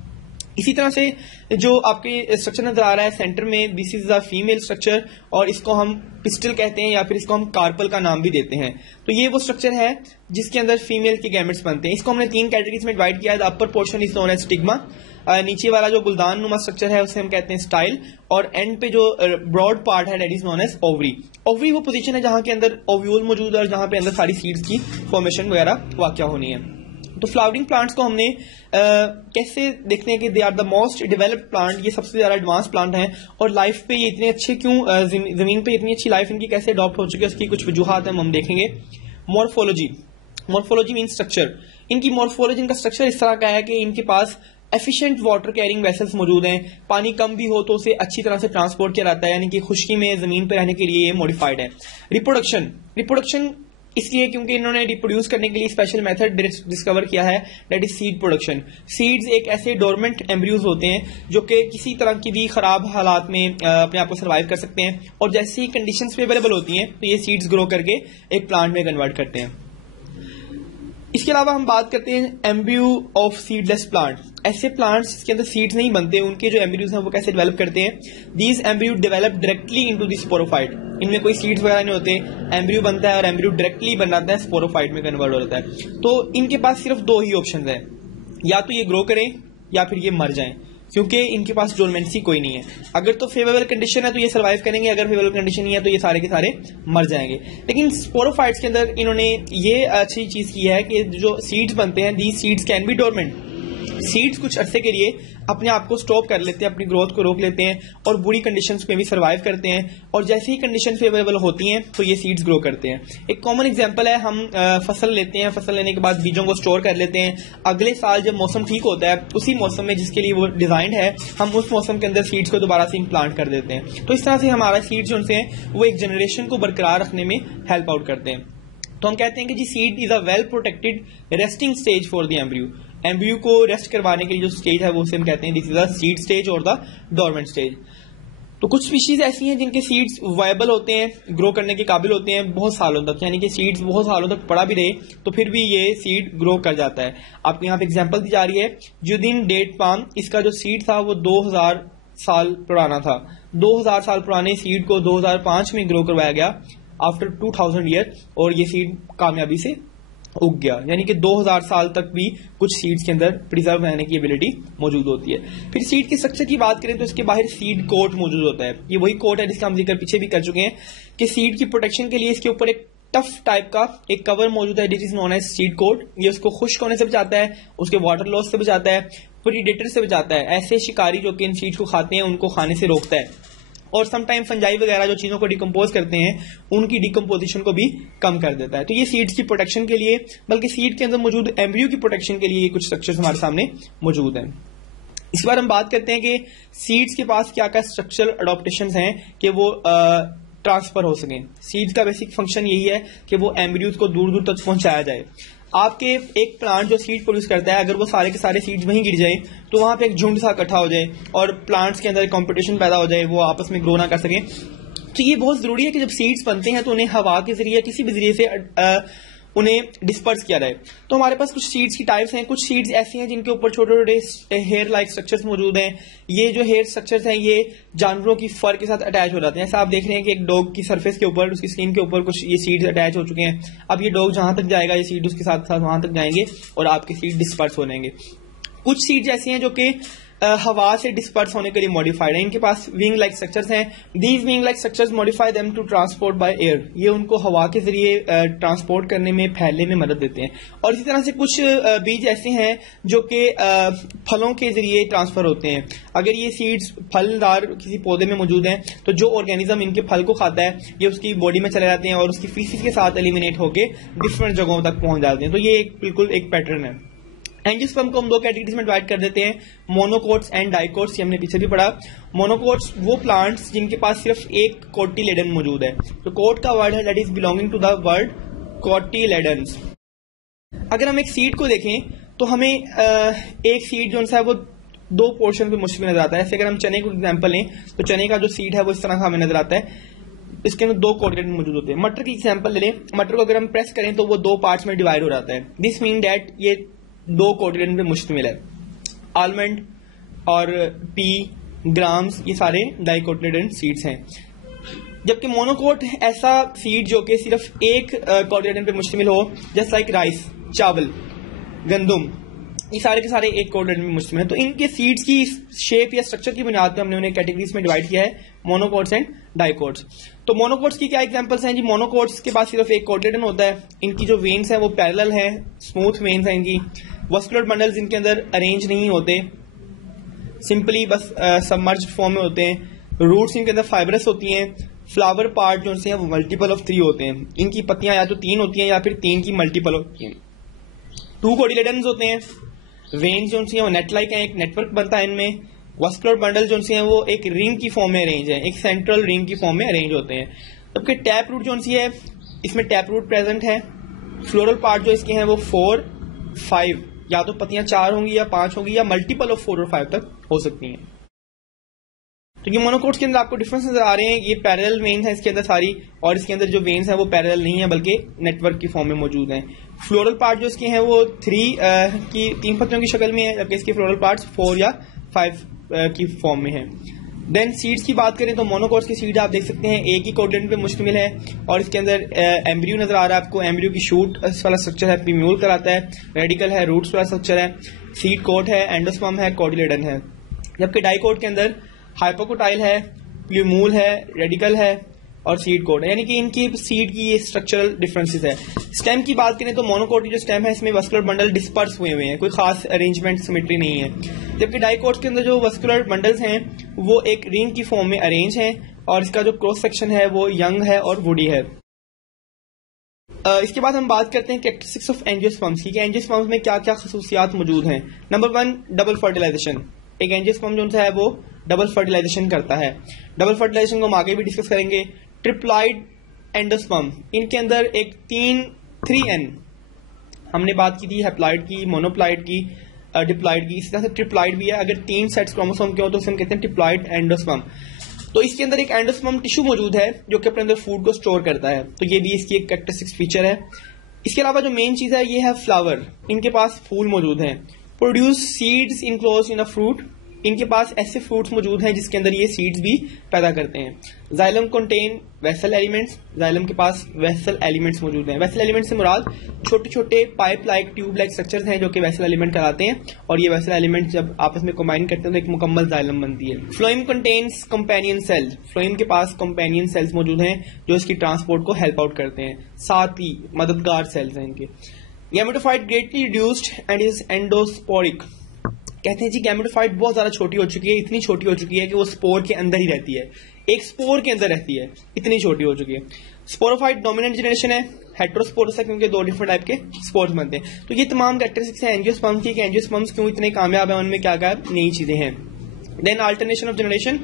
इसी तरह से जो आपके स्ट्रक्चर नजर आ रहा है सेंटर में, this is the female structure और इसको हम पिस्टल कहते हैं या फिर इसको हम कार्पल का नाम भी देते हैं। तो ये वो स्ट्रक्चर है जिसके अंदर फीमेल के गैमेट्स बनते हैं। इसको हमने 3 कैटेगरीज में डिवाइड किया है। The upper portion is known as stigma, नीचे वाला जो गुलदान नुमा स्ट्रक्चर है उसे हम कहते हैं स्टाइल, और एंड पे जो ब्रॉड पार्ट है that is known as ovary. Ovary वो पोजीशन है जहां के अंदर ओव्यूल मौजूद है और जहां पे अंदर सारी सीड्स की फॉर्मेशन वगैरह वाकया होनी है। तो फ्लावरिंग प्लांट्स को हमने कैसे देखते हैं कि they are the most developed plant, ये सबसे ज्यादा एडवांस प्लांट हैं, और लाइफ पे ये इतने अच्छे क्यों, जमीन पे इतनी अच्छी लाइफ इनकी कैसे अडॉप्ट हो चुकी है, उसकी कुछ वजूहात हम देखेंगे। Morphology mean structure. इनकी मॉर्फोलॉजी, इनका स्ट्रक्चर इस तरह का है कि इनके पास एफिशिएंट वाटर कैरिंग वेसल्स मौजूद हैं। पानी कम भी हो तो उसे अच्छी तरह से ट्रांसपोर्ट किया जाता है, यानी कि खुश्की में जमीन पर रहने के लिए ये मॉडिफाइड है। रिप्रोडक्शन इसलिए क्योंकि इन्होंने रिप्रोड्यूस करने के लिए स्पेशल मेथड डिस्कवर किया है, that is seed production. Seeds एक ऐसे डोरमेंट एम्ब्रियोज होते हैं जो कि किसी तरह की भी खराब हालात में अपने आप को सर्वाइव कर सकते हैं, और जैसे ही कंडीशंस फेवरेबल होती हैं तो ये सीड्स ग्रो करके एक प्लांट में कन्वर्ट करते हैं। इसके अलावा हम बात करते हैं एम्ब्रियो ऑफ सीडलेस प्लांट। ऐसे प्लांट्स जिसके अंदर सीड्स नहीं बनते, उनके जो एम्ब्रियोज हैं वो कैसे डेवलप करते हैं। These embryo develop directly into the sporophyte. इनमें कोई सीड्स वगैरह नहीं होते, एम्ब्रियो बनता है और एम्ब्रियो डायरेक्टली बन जाता है, स्पोरोफाइट में कन्वर्ट हो जाता है। तो इनके पास सिर्फ दो ही ऑप्शन है, या तो ये ग्रो करें या फिर ये मर जाएं, क्योंकि इनके पास डोरमेंसी कोई नहीं है। अगर तो फेवरेबल कंडीशन है तो ये सर्वाइव करेंगे, अगर फेवरेबल कंडीशन नहीं है तो ये सारे के सारे मर जाएंगे। लेकिन स्पोरोफाइट्स के अंदर इन्होंने ये अच्छी चीज की है कि जो सीड्स बनते हैं, these seeds can be dormant. Seeds कुछ अरसे के लिए अपने आप को स्टॉप कर लेते हैं, अपनी ग्रोथ को रोक लेते हैं और बुरी कंडीशंस में भी सर्वाइव करते हैं, और जैसे ही कंडीशन फेवरेबल होती हैं तो ये सीड्स ग्रो करते हैं। एक कॉमन एग्जांपल है, हम फसल लेते हैं, फसल लेने के बाद बीजों को स्टोर कर लेते हैं, अगले साल जब मौसम ठीक होता है उसी मौसम में जिसके लिए वो डिजाइंड है, हम उस मौसम के अंदर सीड्स को दोबारा से इम्प्लांट कर देते हैं। तो इस तरह से हमारा सीड्स जो हैं वो एक जनरेशन को बरकरार रखने में हेल्प आउट करते हैं। तो हम कहते हैं कि जी seed is a well protected resting stage for the embryo. Embryo को रेस्ट करवाने के लिए जो स्टेज है वो उसे हम कहते हैं this is the seed stage और द डोरमेंट स्टेज। तो कुछ स्पीशीज ऐसी हैं जिनके सीड्स वायबल होते हैं, ग्रो करने के काबिल होते हैं बहुत सालों तक, यानी कि सीड्स बहुत सालों तक पड़ा भी रहे तो फिर भी ये सीड ग्रो कर जाता है। आपको यहाँ पे एग्जांपल दी जा रही है जुदिन डेट पाम। इसका जो सीड था वो 2000 साल पुराना था। 2000 साल पुराने सीड को 2005 में ग्रो करवाया गया आफ्टर 2000 ईयर, और ये सीड कामयाबी से उग गया। यानी कि 2000 साल तक भी कुछ सीड्स के अंदर प्रिजर्व रहने की एबिलिटी मौजूद होती है। फिर सीड के स्ट्रक्चर की बात करें तो इसके बाहर सीड कोट मौजूद होता है। ये वही कोट है जिसका हम जिक्र पीछे भी कर चुके हैं कि सीड की प्रोटेक्शन के लिए इसके ऊपर एक टफ टाइप का एक कवर मौजूद है, this is known as seed coat. ये उसको खुश्क होने से बचाता है, उसके वाटर लॉस से बचाता है, प्रीडेटर से बचाता है, ऐसे शिकारी जो कि इन सीड्स को खाते हैं उनको खाने से रोकता है, और समटाइम फंजाई वगैरह जो चीजों को डिकम्पोज करते हैं उनकी डिकम्पोजिशन को भी कम कर देता है। तो ये सीड्स की प्रोटेक्शन के लिए, बल्कि सीड के अंदर मौजूद एम्ब्रियो की प्रोटेक्शन के लिए ये कुछ स्ट्रक्चर्स हमारे सामने मौजूद हैं। इस बार हम बात करते हैं कि सीड्स के पास क्या क्या स्ट्रक्चरल अडॉप्टेशंस हैं कि वो ट्रांसफर हो सकें। सीड्स का बेसिक फंक्शन यही है कि वो एम्ब्रियोज को दूर दूर तक पहुंचाया जाए। आपके एक प्लांट जो सीड प्रोड्यूस करता है, अगर वो सारे के सारे सीड्स वहीं गिर जाए तो वहां पे एक झुंड सा इकट्ठा हो जाए और प्लांट्स के अंदर कंपटीशन पैदा हो जाए, वो आपस में ग्रो ना कर सकें। तो ये बहुत जरूरी है कि जब सीड्स बनते हैं तो उन्हें हवा के जरिए किसी भी जरिए से उन्हें डिस्पर्स किया जाए। तो हमारे पास कुछ सीड्स की टाइप्स हैं। कुछ सीड्स ऐसी हैं जिनके ऊपर छोटे छोटे हेयर लाइक स्ट्रक्चर्स मौजूद हैं। ये जो हेयर स्ट्रक्चर्स हैं ये जानवरों की फर के साथ अटैच हो जाते हैं। ऐसा आप देख रहे हैं कि एक डॉग की सरफेस के ऊपर, उसकी स्किन के ऊपर कुछ ये सीड्स अटैच हो चुके हैं। अब ये डॉग जहां तक जाएगा ये सीड उसके साथ साथ वहां तक जाएंगे और आपके सीड डिस्पर्स हो जाएंगे। कुछ सीड्स ऐसी हैं जो कि हवा से डिस्पर्स होने के लिए मॉडिफाइड है। इनके पास विंग लाइक स्ट्रक्चर्स हैं। These wing like structures modify them to transport by air. ये उनको हवा के जरिए ट्रांसपोर्ट करने में, फैलने में मदद देते हैं। और इसी तरह से कुछ बीज ऐसे हैं जो कि फलों के जरिए ट्रांसफर होते हैं। अगर ये सीड्स फलदार किसी पौधे में मौजूद हैं तो जो ऑर्गेनिज्म इनके फल को खाता है ये उसकी बॉडी में चले जाते हैं और उसकी फीसिस के साथ एलिमिनेट होकर डिफरेंट जगहों तक पहुंच जाते हैं। तो ये बिल्कुल एक पैटर्न है। एंजियोस्पर्म को हम दो कैटेगरीज में डिवाइड कर देते हैं, मोनोकोट्स एंड डाइकोट्स। ये हमने पीछे भी पढ़ा। मोनोकोट्स वो प्लांट्स जिनके पास सिर्फ एक कोटिलेडन मौजूद है। तो कोट का वर्ड है that is belonging to the word cotyledons. अगर हम एक सीड को देखें तो हमें एक सीड जो है वो दो पोर्शन में मुश्किल नजर आता है। जैसे अगर हम चने को एग्जाम्पल लें तो चने का जो सीड है वो इस तरह का हमें नजर आता है। इसके अंदर दो कोटिलेडन मौजूद होते हैं। मटर की एग्जाम्पल ले लें, मटर को अगर हम प्रेस करें तो वो दो पार्ट्स में डिवाइड हो जाता है। दिस मीन दैट ये दो कोटिलेडन पे मुश्तमिल है। आलमंड और पी, ग्राम्स, ये सारे डाइकोटिलेडन सीड्स हैं। जबकि मोनोकोट ऐसा सीड जो कि सिर्फ एक कोटिलेडन पे मुश्तमिल हो, जस्ट लाइक राइस, चावल, गंदुम, ये सारे के सारे एक कोटिलेडन पे मुश्तमिल है। तो इनके सीड्स की शेप या स्ट्रक्चर की बुनियाद पर हमने उन्हें कैटेगरीज में डिवाइड किया है, मोनोकोट्स एंड डाइकोट्स। तो मोनोकोट्स की क्या एग्जांपल्स हैं जी? मोनोकोट्स के पास सिर्फ एक कोटिलेडन होता है। इनकी जो वेन्स हैं वो पैरेलल हैं, स्मूथ वेन्स हैं इनकी। वस्कुलर बंडल्स इनके अंदर अरेंज नहीं होते, सिंपली बस सबमर्ज्ड फॉर्म में होते हैं। रूट्स इनके अंदर फाइब्रस होती हैं। फ्लावर पार्ट जो है वो मल्टीपल ऑफ 3 होते हैं। इनकी पत्तियां या तो 3 होती हैं या फिर 3 की मल्टीपल होती हैं। 2 कोटिलेडन्स होते हैं। वेन्स जो हैं वो नेट लाइक हैं, एक नेटवर्क बनता है इनमें। वस्कुलर बंडल जो हैं वो एक रिंग की फॉर्म में अरेंज है, एक सेंट्रल रिंग की फॉर्म में अरेंज होते हैं। जबकि टैप रूट जो है इसमें टैप रूट प्रेजेंट है। फ्लोरल पार्ट जो इसके हैं वो 4, 5, या तो पत्तियां 4 होंगी या 5 होंगी या मल्टीपल ऑफ 4 और 5 तक हो सकती हैं। तो ये मोनोकोट्स के अंदर आपको डिफरेंस नजर आ रहे हैं। ये पैरेलल वेन्स हैं इसके अंदर सारी, और इसके अंदर जो वेन्स हैं वो पैरेलल नहीं है बल्कि नेटवर्क की फॉर्म में मौजूद हैं। फ्लोरल पार्ट जो इसके हैं वो 3 पत्तियों की शक्ल में है, जबकि इसके फ्लोरल पार्ट्स 4 या 5 की फॉर्म में है। देन सीड्स की बात करें तो मोनोकोट्स की सीड आप देख सकते हैं एक ही कोटिलेडन पे मुश्तमिल है, और इसके अंदर एम्ब्रियो नजर आ रहा है आपको। एम्ब्रियो की शूट वाला स्ट्रक्चर है, प्रीम्यूल कराता है, रेडिकल है, रूट्स वाला स्ट्रक्चर है, सीड कोट है, एंडोस्पर्म है, कोटिलेडन है। जबकि डाइकोट के अंदर हाइपोकोटाइल है, प्रीम्यूल है, रेडिकल है और सीड कोट है, यानी कि इनकी सीड की ये स्ट्रक्चरल डिफरेंसेस है। स्टेम की बात करें तो मोनोकोट की जो स्टेम है इसमें वस्कुलर बंडल डिस्पर्स हुए हैं, कोई खास अरेंजमेंट सिमेट्री नहीं है। जबकि डाइकोट के अंदर जो वस्कुलर बंडल्स हैं वो एक रिंग की फॉर्म में अरेंज हैं, और इसका जो क्रॉस सेक्शन है वो यंग है और वुडी है। इसके बाद हम बात करते हैं कैरेक्टरिस्टिक्स ऑफ एंजियोस्पर्म्स की, एंजियोस्पर्म्स में क्या क्या खसूसियात मौजूद हैं। Number 1, double fertilization. एक एंजियोस्पर्म जो है वो डबल फर्टिलाइजेशन करता है। डबल फर्टिलाइजेशन को हम आगे भी डिस्कस करेंगे। ट्रिप्लॉइड एंडोस्पर्म, इनके अंदर एक 3N हमने बात की थी, हैप्लॉइड की, मोनोप्लॉइड की, डिप्लॉइड की, इसी तरह से ट्रिप्लॉइड भी है। अगर 3 सेट्स क्रोमोसोम के हो तो उसे हम कहते हैं ट्रिप्लॉइड एंडोस्पर्म। तो इसके अंदर एक एंडोस्पर्म टिश्यू मौजूद है जो कि अपने अंदर फूड को स्टोर करता है, तो ये भी इसकी एक कैरेक्टरिस्टिक फीचर है। इसके अलावा जो मेन चीज है ये है फ्लावर, इनके पास फूल मौजूद हैं। Produce seeds enclose in a fruit, इनके पास ऐसे फ्रूट्स मौजूद हैं जिसके अंदर ये सीड्स भी पैदा करते हैं। Xylem contain vessel elements, xylem के पास वेसल एलिमेंट्स मौजूद हैं। वेसल एलिमेंट से मुराद छोटे छोटे pipe like, tube like structures हैं जो कि वेसल एलिमेंट कहलाते हैं, और ये वेसल एलिमेंट जब आपस में कंबाइन करते हैं तो एक मुकम्मल जाइलम बनती है। Phloem contains companion cell, phloem के पास कंपेनियन सेल्स मौजूद हैं जो इसकी ट्रांसपोर्ट को हेल्प आउट करते हैं, साथ ही मददगार सेल्स हैं इनके। Gametophyte greatly reduced and is endosporic, कहते हैं जी गैमेटोफाइट बहुत ज्यादा छोटी हो चुकी है, इतनी छोटी हो चुकी है कि वो स्पोर के अंदर ही रहती है, एक स्पोर के अंदर रहती है, इतनी छोटी हो चुकी है। स्पोरोफाइट डोमिनेंट जनरेशन है, हेट्रोस्पोरस है क्योंकि 2 डिफरेंट टाइप के स्पोर्स बनते हैं। तो ये तमाम कैरेक्टरिस्टिक्स हैं एंजियोस्पर्म्स की, एंजियोस्पर्म्स क्यों इतने कामयाब है, उनमें क्या क्या नई चीजें हैं। देन अल्टरनेशन ऑफ जनरेशन,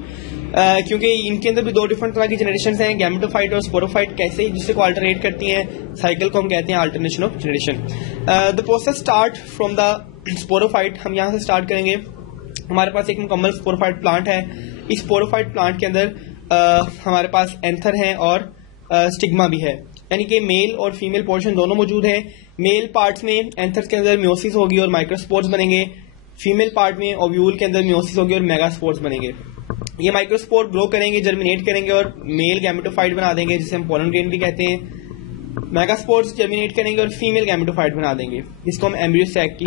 क्योंकि इनके अंदर भी 2 डिफरेंट तरह की जनरेशन हैं, गैमेटोफाइट और स्पोरोफाइट, कैसे एक दूसरे को अल्टरनेट करती हैं, साइकिल को हम कहते हैं alternation of generation. The process start from the sporophyte, हम यहाँ से स्टार्ट करेंगे। हमारे पास एक मुकम्मल स्पोरोफाइट प्लांट है। इस स्पोरोफाइट प्लांट के अंदर हमारे पास एंथर है और स्टिग्मा भी है, यानी कि मेल और फीमेल पोर्शन दोनों मौजूद हैं। मेल पार्ट्स में एंथर के अंदर मियोसिस होगी और माइक्रोस्पोर्स बनेंगे, फीमेल पार्ट में ओव्यूल के अंदर मियोसिस होगी और मेगास्पोर्स बनेंगे। ये माइक्रोस्पोर ग्रो करेंगे, जर्मिनेट करेंगे और मेल गैमेटोफाइट बना देंगे जिसे हम पोलन ग्रेन भी कहते हैं। मेगास्पोर्स जर्मिनेट करेंगे और फीमेल गैमेटोफाइट बना देंगे, जिसको हम एम्ब्रियो सैक की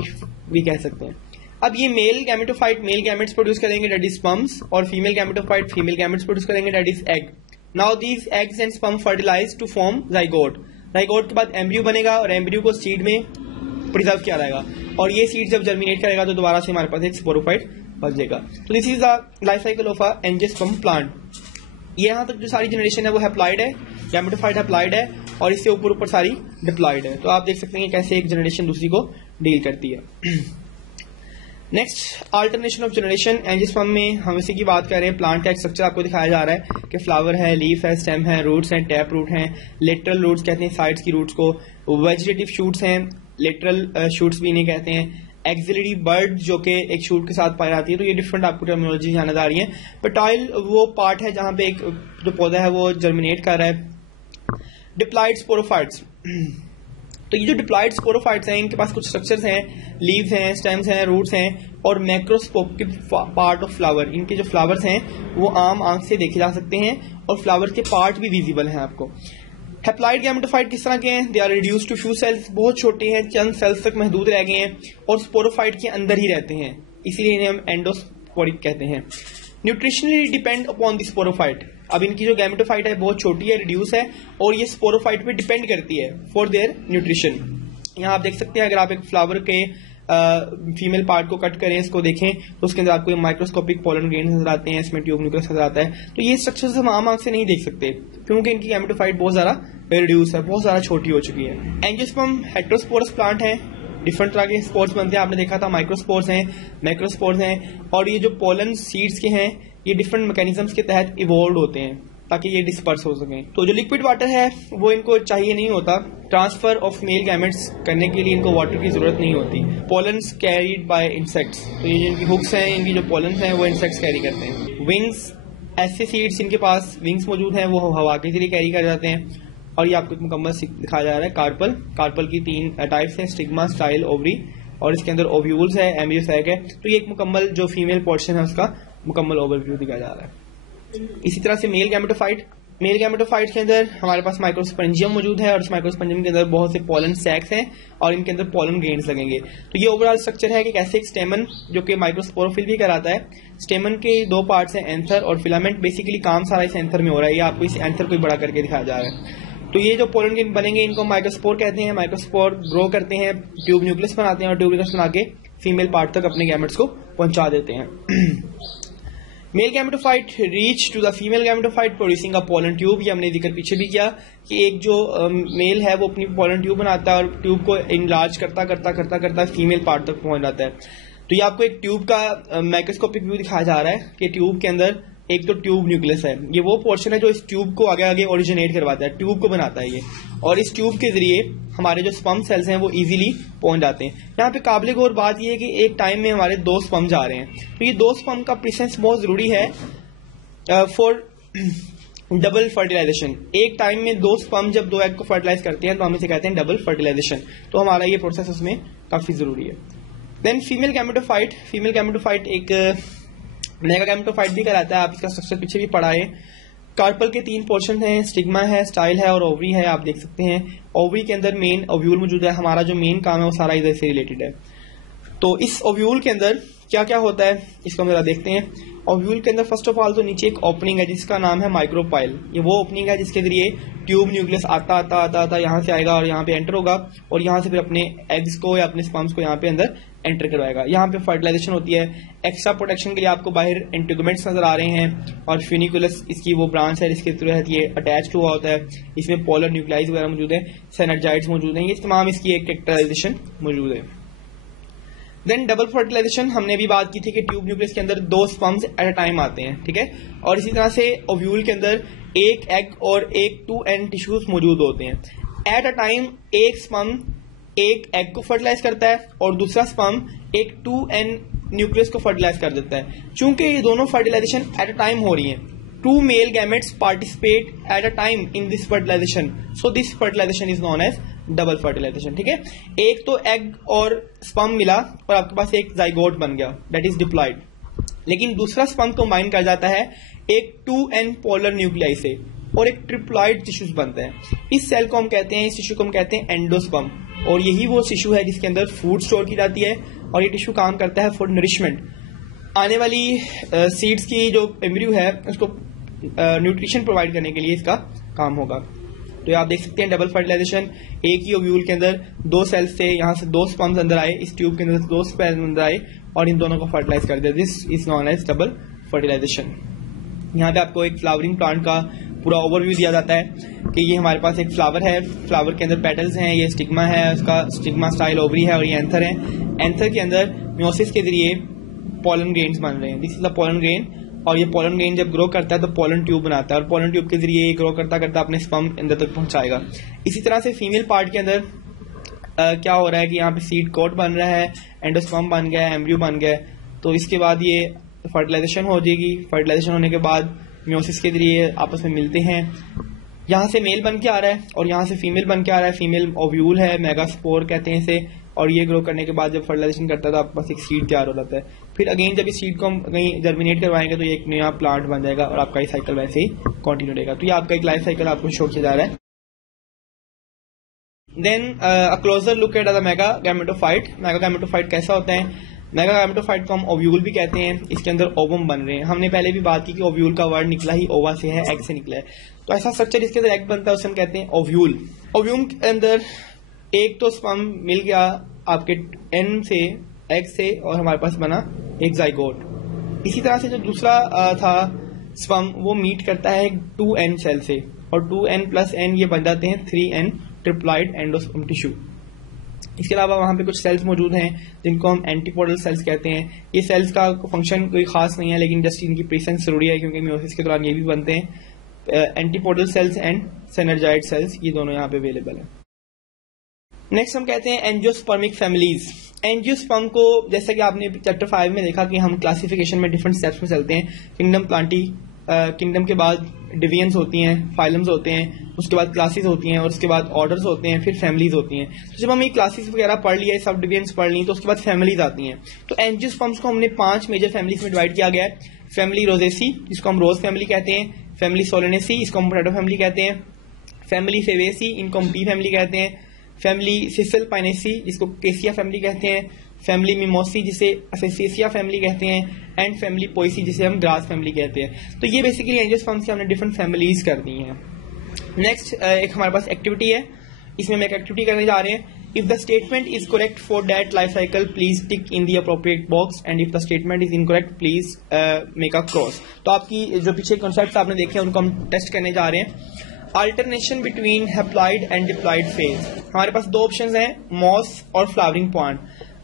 भी कह सकते हैं। अब ये male gametophyte male gametes produce करेंगे, दैट इज स्पर्म्स, और female gametophyte female gametes produce करेंगे, that is egg. Now these eggs and sperm fertilize to form zygote. Zygote के बाद एम्ब्रियो बनेगा और एम्ब्रियो को सीड में प्रिजर्व किया जाएगा, और ये सीड जब जर्मिनेट करेगा तो दोबारा से हमारे पास एक स्पोरोफाइट बन जाएगा। तो this is the life cycle of a angiosperm plant. यहाँ तक जो सारी जनरेशन है वो हैप्लॉइड है, गैमेटोफाइट हैप्लॉइड है, और इससे ऊपर ऊपर सारी डिप्लॉइड है। तो आप देख सकते हैं कैसे एक जनरेशन दूसरी को डील करती है। Next, alternation of generation. Angiosperm में हम इसी की बात कर रहे हैं। प्लांट का एक स्ट्रक्चर आपको दिखाया जा रहा है कि फ्लावर है, लीफ है, स्टेम है, रूट्स हैं, टैप रूट हैं, लेटरल रूट्स कहते हैं साइड्स की रूट्स को, वेजिटेटिव शूट्स हैं, लेटरल शूट्स भी इन्हें कहते हैं, एक्सिलरी बर्ड जो कि एक शूट के साथ पाई जाती है। तो ये डिफरेंट आपको टर्मिनोलॉजी जानने आ रही है। पेटाइल वो पार्ट है जहां पे एक जो पौधा है वो जर्मिनेट कर रहा है। डिप्लॉइड स्पोरोफाइट्स, तो ये जो डिप्लॉइड स्पोरोफाइट्स हैं इनके पास कुछ स्ट्रक्चर्स हैं, लीव्स हैं, स्टेम्स हैं, रूट्स हैं, और मैक्रोस्कोपिक पार्ट ऑफ फ्लावर। इनके जो फ्लावर्स हैं वो आम आंख से देखे जा सकते हैं और फ्लावर के पार्ट भी विजिबल हैं आपको। हैप्लॉइड गैमेटोफाइट किस तरह के हैं? They are reduce to few cells, बहुत छोटे हैं, चंद सेल्स तक महदूद रह गए हैं और स्पोरोफाइट के अंदर ही रहते हैं, इसीलिए इन्हें हम एंडोस्पोरिक कहते हैं। Nutritionally depend upon the sporophyte, अब इनकी जो गैमेटोफाइट है बहुत छोटी है, रिड्यूस है, और ये स्पोरोफाइट पे डिपेंड करती है फॉर देयर न्यूट्रिशन। यहाँ आप देख सकते हैं, अगर आप एक फ्लावर के फीमेल पार्ट को कट करें, इसको देखें तो उसके अंदर आपको माइक्रोस्कोपिक पोलन ग्रेन नजर आते हैं, इसमें ट्यूब न्यूक्लियस नजर आता है। तो ये स्ट्रक्चर्स हम आम आंख से नहीं देख सकते क्योंकि इनकी गैमेटोफाइट बहुत ज्यादा रिड्यूस है, बहुत ज्यादा छोटी हो चुकी है। एंजियोस्पर्म हेट्रोस्पोरस प्लांट है, डिफरेंट तरह के स्पोर्स बनते हैं, आपने देखा था माइक्रोस्पोर्स हैं, मैक्रोस्पोर्स हैं, और ये जो पोलन सीड्स के हैं ये डिफरेंट मैकेनिज्म्स के तहत इवॉल्व होते हैं। ताकि ये डिस्पर्स हो सकें। तो जो लिक्विड वाटर है वो इनको चाहिए नहीं होता, ट्रांसफर ऑफ मेल गैमेट्स करने के लिए इनको वाटर की जरूरत नहीं होती। पोलन्स कैरीड बाय इंसेक्ट्स, तो ये जो इनकी हुक्स हैं, इनकी जो पोलन्स हैं वो इंसेक्ट्स कैरी करते हैं। विंग्स, ऐसे सीड्स इनके पास विंग्स मौजूद हैं, वो हवा के जरिए कैरी कर जाते हैं। और ये आपको एक मुकम्मल दिखाया जा रहा है कार्पल। कार्पल की 3 टाइप्स हैं, स्टिग्मा, स्टाइल, ओवरी, और इसके अंदर ओव्यूल्स है, एम्ब्रियो सैक है। तो ये एक मुकम्मल जो फीमेल पोर्शन है उसका मुकम्मल ओवरव्यू दिखाया जा रहा है। इसी तरह से मेल गैमेटोफाइट, मेल गैमेटोफाइट के अंदर हमारे पास माइक्रोस्पोरेंजियम मौजूद है और इस माइक्रोस्पोरेंजियम के अंदर बहुत से पोलन सैक्स हैं और इनके अंदर पोलन ग्रेन्स लगेंगे। तो ये ओवरऑल स्ट्रक्चर है कि कैसे एक स्टेमन जो कि माइक्रोस्पोरोफिल भी कराता है, स्टेमन के 2 पार्ट्स हैं, एंथर और फिलामेंट। बेसिकली काम सारा इस एंथर में हो रहा है, ये आपको इस एंथर को बड़ा करके दिखाया जा रहा है। तो ये जो पोलन ग्रेन बनेंगे इनको माइक्रोस्पोर कहते हैं। माइक्रोस्पोर ग्रो करते हैं, ट्यूब न्यूक्लियस बनाते हैं और ट्यूब न्यूक्लियस बना के फीमेल पार्ट तक अपने गैमेट्स को पहुंचा देते हैं। Male gametophyte reach to the female gametophyte producing a pollen tube. ये हमने जिक्र पीछे भी किया कि एक जो मेल है वो अपनी पोलन ट्यूब बनाता है और ट्यूब को इनलार्ज करता करता करता करता फीमेल पार्ट तक पहुंच जाता है। तो ये आपको एक ट्यूब का माइक्रोस्कोपिक व्यू दिखाया जा रहा है कि ट्यूब के अंदर एक तो ट्यूब न्यूक्लियस है, ये वो पोर्शन है जो इस ट्यूब को आगे आगे ओरिजिनेट करवाता है, ट्यूब को बनाता है ये, और इस ट्यूब के जरिए हमारे जो स्पर्म सेल्स हैं वो इजीली पहुंच जाते हैं। यहाँ पे काबिल गौर बात ये है कि एक टाइम में हमारे 2 स्पर्म जा रहे हैं, तो ये 2 स्पर्म का प्रेजेंस बहुत जरूरी है फॉर डबल फर्टिलाइजेशन। एक टाइम में 2 स्पर्म जब 2 एग को फर्टिलाइज करते हैं तो हम इसे कहते हैं डबल फर्टिलाइजेशन। तो हमारा ये प्रोसेस उसमें काफी जरूरी है। Then female gametophyte, female gametophyte एक मेगा गैमेटोफाइट भी कहलाता है, आप इसका स्ट्रक्चर पीछे भी पढ़ा है। कार्पल के 3 पोर्शन हैं, स्टिग्मा है, स्टाइल है और ओवरी है, आप देख सकते हैं। ओवरी के अंदर मेन ओव्यूल मौजूद है, हमारा जो मेन काम है वो सारा इधर से रिलेटेड है। तो इस ओव्यूल के अंदर क्या क्या होता है इसको हम जरा देखते हैं। ओव्यूल के अंदर फर्स्ट ऑफ ऑल तो नीचे एक ओपनिंग है जिसका नाम है माइक्रोपाइल। ये वो ओपनिंग है जिसके जरिए ट्यूब न्यूक्लियस आता आता आता आता यहाँ से आएगा और यहाँ पे एंटर होगा और यहाँ से फिर अपने एग्स को या अपने स्पर्म्स को यहाँ पे अंदर एंटर करवाएगा। यहाँ पे फर्टिलाइजेशन होती है। एक्स्ट्रा प्रोटेक्शन के लिए आपको बाहर इंटीग्यूमेंट्स नजर आ रहे हैं और फ्यूनिकुलस इसकी वो ब्रांच है जिसके तहत ये अटैच हुआ होता है। इसमें पोलर न्यूक्लियाइज वगैरह मौजूद है, सिनर्जाइड्स मौजूद हैं, ये तमाम इसकी एक कैरेक्टराइजेशन मौजूद है। देन डबल फर्टिलाइजेशन, हमने भी बात की थी कि ट्यूब न्यूक्लियस के अंदर 2 स्पर्म्स एट अ टाइम आते हैं, ठीक है। और इसी तरह से ओव्यूल के अंदर एक एग और एक 2 एंड टिश्यूज मौजूद होते हैं। एट अ टाइम एक स्पर्म एक एग को फर्टिलाइज करता है और दूसरा स्पर्म एक 2 एंड न्यूक्लियस को फर्टिलाइज कर देता है। चूंकि ये दोनों फर्टिलाइजेशन एट अ टाइम हो रही है, 2 male gametes participate at a time in this fertilization, so this fertilization is known as double fertilization, ठीक है। एक तो एग और स्पर्म मिला और आपके पास एक जाइगोट बन गया, दैट इज डिप्लॉयड, लेकिन दूसरा स्पर्म कंबाइन कर जाता है एक 2 एन पोलर न्यूक्लियाई से और एक ट्रिप्लॉइड टिश्यूज बनते हैं। इस सेल को हम कहते हैं, इस टिश्यू को हम कहते हैं एंडोस्पर्म, और यही वो टिश्यू है जिसके अंदर फूड स्टोर की जाती है और ये टिश्यू काम करता है फॉर नरिशमेंट। आने वाली सीड्स की जो एम्ब्रियो है उसको न्यूट्रिशन प्रोवाइड करने के लिए इसका काम होगा। तो आप देख सकते हैं डबल फर्टिलाइजेशन, एक ही ओव्यूल के अंदर 2 सेल्स से यहाँ से 2 स्पर्म्स अंदर आए, इस ट्यूब के अंदर 2 स्पर्म्स अंदर आए और इन दोनों को फर्टिलाइज कर दिया। This is known as double fertilization. यहाँ पे आपको एक फ्लावरिंग प्लांट का पूरा ओवरव्यू दिया जाता है कि ये हमारे पास एक फ्लावर है, फ्लावर के अंदर पेटल्स हैं, ये स्टिग्मा है, उसका स्टिग्मा स्टाइल ओवरी है और ये एंथर है। एंथर के अंदर म्योसिस के जरिए पोलन ग्रेन्स बन रहे हैं, this is the pollen grain, और ये पोलन ग्रेन जब ग्रो करता है तो पोलन ट्यूब बनाता है और पोलन ट्यूब के जरिए ये ग्रो करता करता अपने स्पर्म अंदर तक पहुंचाएगा। इसी तरह से फीमेल पार्ट के अंदर क्या हो रहा है कि यहाँ पे सीड कोट बन रहा है, एंडोस्पर्म बन गया है, एम्ब्रियो बन गया है, तो इसके बाद ये फर्टिलाइजेशन हो जाएगी। फर्टिलाइजेशन होने के बाद म्योसिस के जरिए आपस में मिलते हैं, यहाँ से मेल बन के आ रहा है और यहाँ से फीमेल बन के आ रहा है। फीमेल ओव्यूल है, मेगास्पोर कहते हैं इसे, और ये ग्रो करने के बाद जब फर्टिलाइजेशन करता है तो आपके पास एक सीड तैयार हो जाता है। फिर अगेन जब इस सीड को हम कहीं जर्मिनेट करवाएंगे तो ये एक नया प्लांट बन जाएगा और आपका ये साइकिल वैसे ही कंटिन्यू रहेगा। तो ये आपका एक लाइफ साइकिल आपको शो किया जा रहा है। Then a closer look at the mega gametophyte. Mega gametophyte कैसा होता है? मेगा गैमेटोफाइट को हम ओव्यूल भी कहते हैं, इसके अंदर ओवम बन रहे हैं। हमने पहले भी बात की कि ओव्यूल का वर्ड निकला ही ओवा से है, एग से निकला है। तो ऐसा स्ट्रक्चर इसके अंदर एग बनता है उसे हम कहते हैं ओव्यूल। ओव्यूल के अंदर एक तो स्पर्म मिल गया आपके एन से, एग से, और हमारे पास बना एक जाइगोट। इसी तरह से जो दूसरा था स्पर्म वो मीट करता है 2n सेल से, और 2n प्लस n ये बन जाते हैं 3n ट्रिप्लॉइड एंडोस्पर्म टिश्यू। इसके अलावा वहां पे कुछ सेल्स मौजूद हैं जिनको हम एंटीपोडल सेल्स कहते हैं। ये सेल्स का फंक्शन कोई खास नहीं है, लेकिन जस्ट इनकी प्रेजेंस जरूरी है क्योंकि मियोसिस के दौरान ये भी बनते हैं। एंटीपोडल सेल्स एंड सिनर्जाइड सेल्स, ये दोनों यहाँ पे अवेलेबल है। नेक्स्ट हम कहते हैं एंजियोस्पर्मिक फैमिलीज। एंजियोस्पर्म को जैसा कि आपने चैप्टर 5 में देखा कि हम क्लासिफिकेशन में डिफरेंट स्टेप्स में चलते हैं। किंगडम प्लांटी, किंगडम के बाद डिवीजन्स होती हैं, फाइलम्स होते हैं, उसके बाद क्लासेस होती हैं, और उसके बाद ऑर्डर्स होते हैं, फिर फैमिलीज होती हैं। तो जब हम ये क्लासेस वगैरह पढ़ लिया, सब डिवीजन्स पढ़ ली, तो उसके बाद फैमिलीज आती हैं। तो एंजियोस्पर्म्स को हमने 5 मेजर फैमिलीज में डिवाइड किया गया है। फैमिली रोजेसी, जिसको हम रोज फैमिली कहते हैं, फैमिली सोलेनेसी, इसको हम पोटैटो फैमिली कहते हैं, फैमिली फेवेसी, इनको हम पी फैमिली कहते हैं, फैमिली सिसल पाइनेसी, जिसको केसिया फैमिली कहते हैं, फैमिली मिमोसी, जिसे असेसिया फैमिली कहते हैं, एंड फैमिली पोइसी, जिसे हम ग्रास फैमिली कहते हैं। तो ये बेसिकली एंजियोस्पर्म्स की हमने डिफरेंट फैमिलीज कर दी हैं। नेक्स्ट एक हमारे पास एक्टिविटी है, इसमें हम एक एक्टिविटी करने जा रहे हैं। If the statement is correct for that life cycle please tick in the appropriate box, and if the statement is incorrect please make a cross. तो आपकी जो पीछे कॉन्सेप्ट आपने देखे हैं उनको हम टेस्ट करने जा रहे हैं। Alternation between haploid and diploid phase, हमारे पास 2 ऑप्शंस हैं, मॉस और फ्लावरिंग पॉइंट।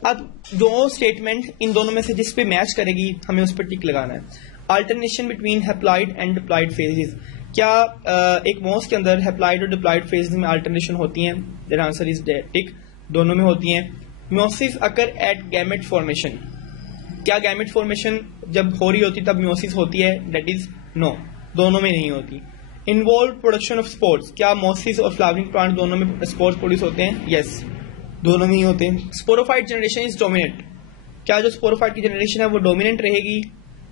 अब जो स्टेटमेंट इन दोनों में से जिस पे मैच करेगी हमें उस पर टिक लगाना है। Alternation between haploid and diploid phases, क्या एक मॉस के अंदर हैप्लॉइड और डिप्लॉइड फेजेस में अल्टरनेशन होती हैं? देयर आंसर इज टिक, दोनों में होती हैं। Meiosis occur at gamete formation, क्या गैमेट फॉर्मेशन जब हो रही होती तब मियोसिस होती है? दैट इज नो, दोनों में नहीं होती। इन्वॉल्व प्रोडक्शन ऑफ स्पोर्स, क्या मोसिस और फ्लावरिंग प्लांट दोनों में स्पोर्स प्रोड्यूस होते हैं? यस, दोनों में ही होते हैं। स्पोरोफाइट जनरेशन इज डोमिनेंट, क्या जो स्पोरोफाइट की जनरेशन है वो डोमिनेंट रहेगी?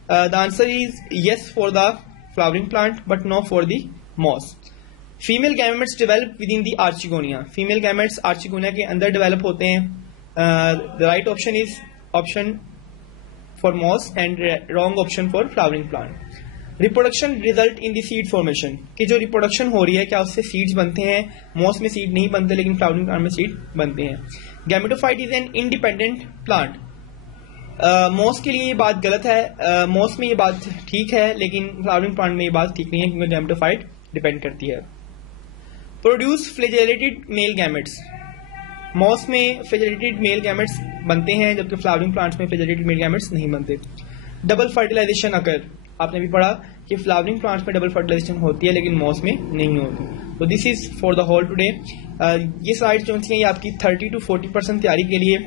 The answer is yes for the flowering plant but no for the moss. Female gametes develop within the archegonia, female gametes archegonia के अंदर डेवलप होते हैं। The right option is option for moss and wrong option for flowering plant. Reproduction result in the seed formation, कि जो रिप्रोडक्शन हो रही है क्या उससे सीड्स बनते हैं? मॉस में सीड नहीं बनते लेकिन फ्लावरिंग प्लांट में सीड बनते हैं। Gametophyte is an independent plant, moss के लिए ये बात गलत है, मॉस में ये बात ठीक है लेकिन फ्लावरिंग प्लांट में ये बात ठीक नहीं है क्योंकि गैमेटोफाइट डिपेंड करती है। Produce flagellated male gametes, moss में फ्लैजेलेटेड मेल गैमेट्स बनते हैं जबकि फ्लावरिंग प्लांट्स में फ्लैजेलेटेड मेल गैमेट्स नहीं बनते। डबल फर्टिलाइजेशन अकर, आपने भी पढ़ा कि फ्लावरिंग प्लांट्स में डबल फर्टिलाइजेशन होती है लेकिन मॉस में नहीं होती। तो this is for the whole today. ये स्लाइड जो हैं ये आपकी 30 to 40% तैयारी के लिए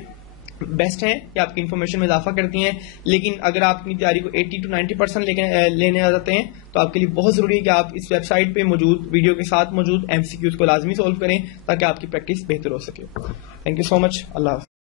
बेस्ट हैं, ये आपकी इन्फॉर्मेशन में इजाफा करती हैं, लेकिन अगर आप अपनी तैयारी को 80 to 90% लेने आ जाते हैं तो आपके लिए बहुत जरूरी है कि आप इस वेबसाइट पे मौजूद वीडियो के साथ मौजूद MCQs को लाजमी सॉल्व करें ताकि आपकी प्रैक्टिस बेहतर हो सके। थैंक यू सो मच, अल्लाह हाफ़िज़।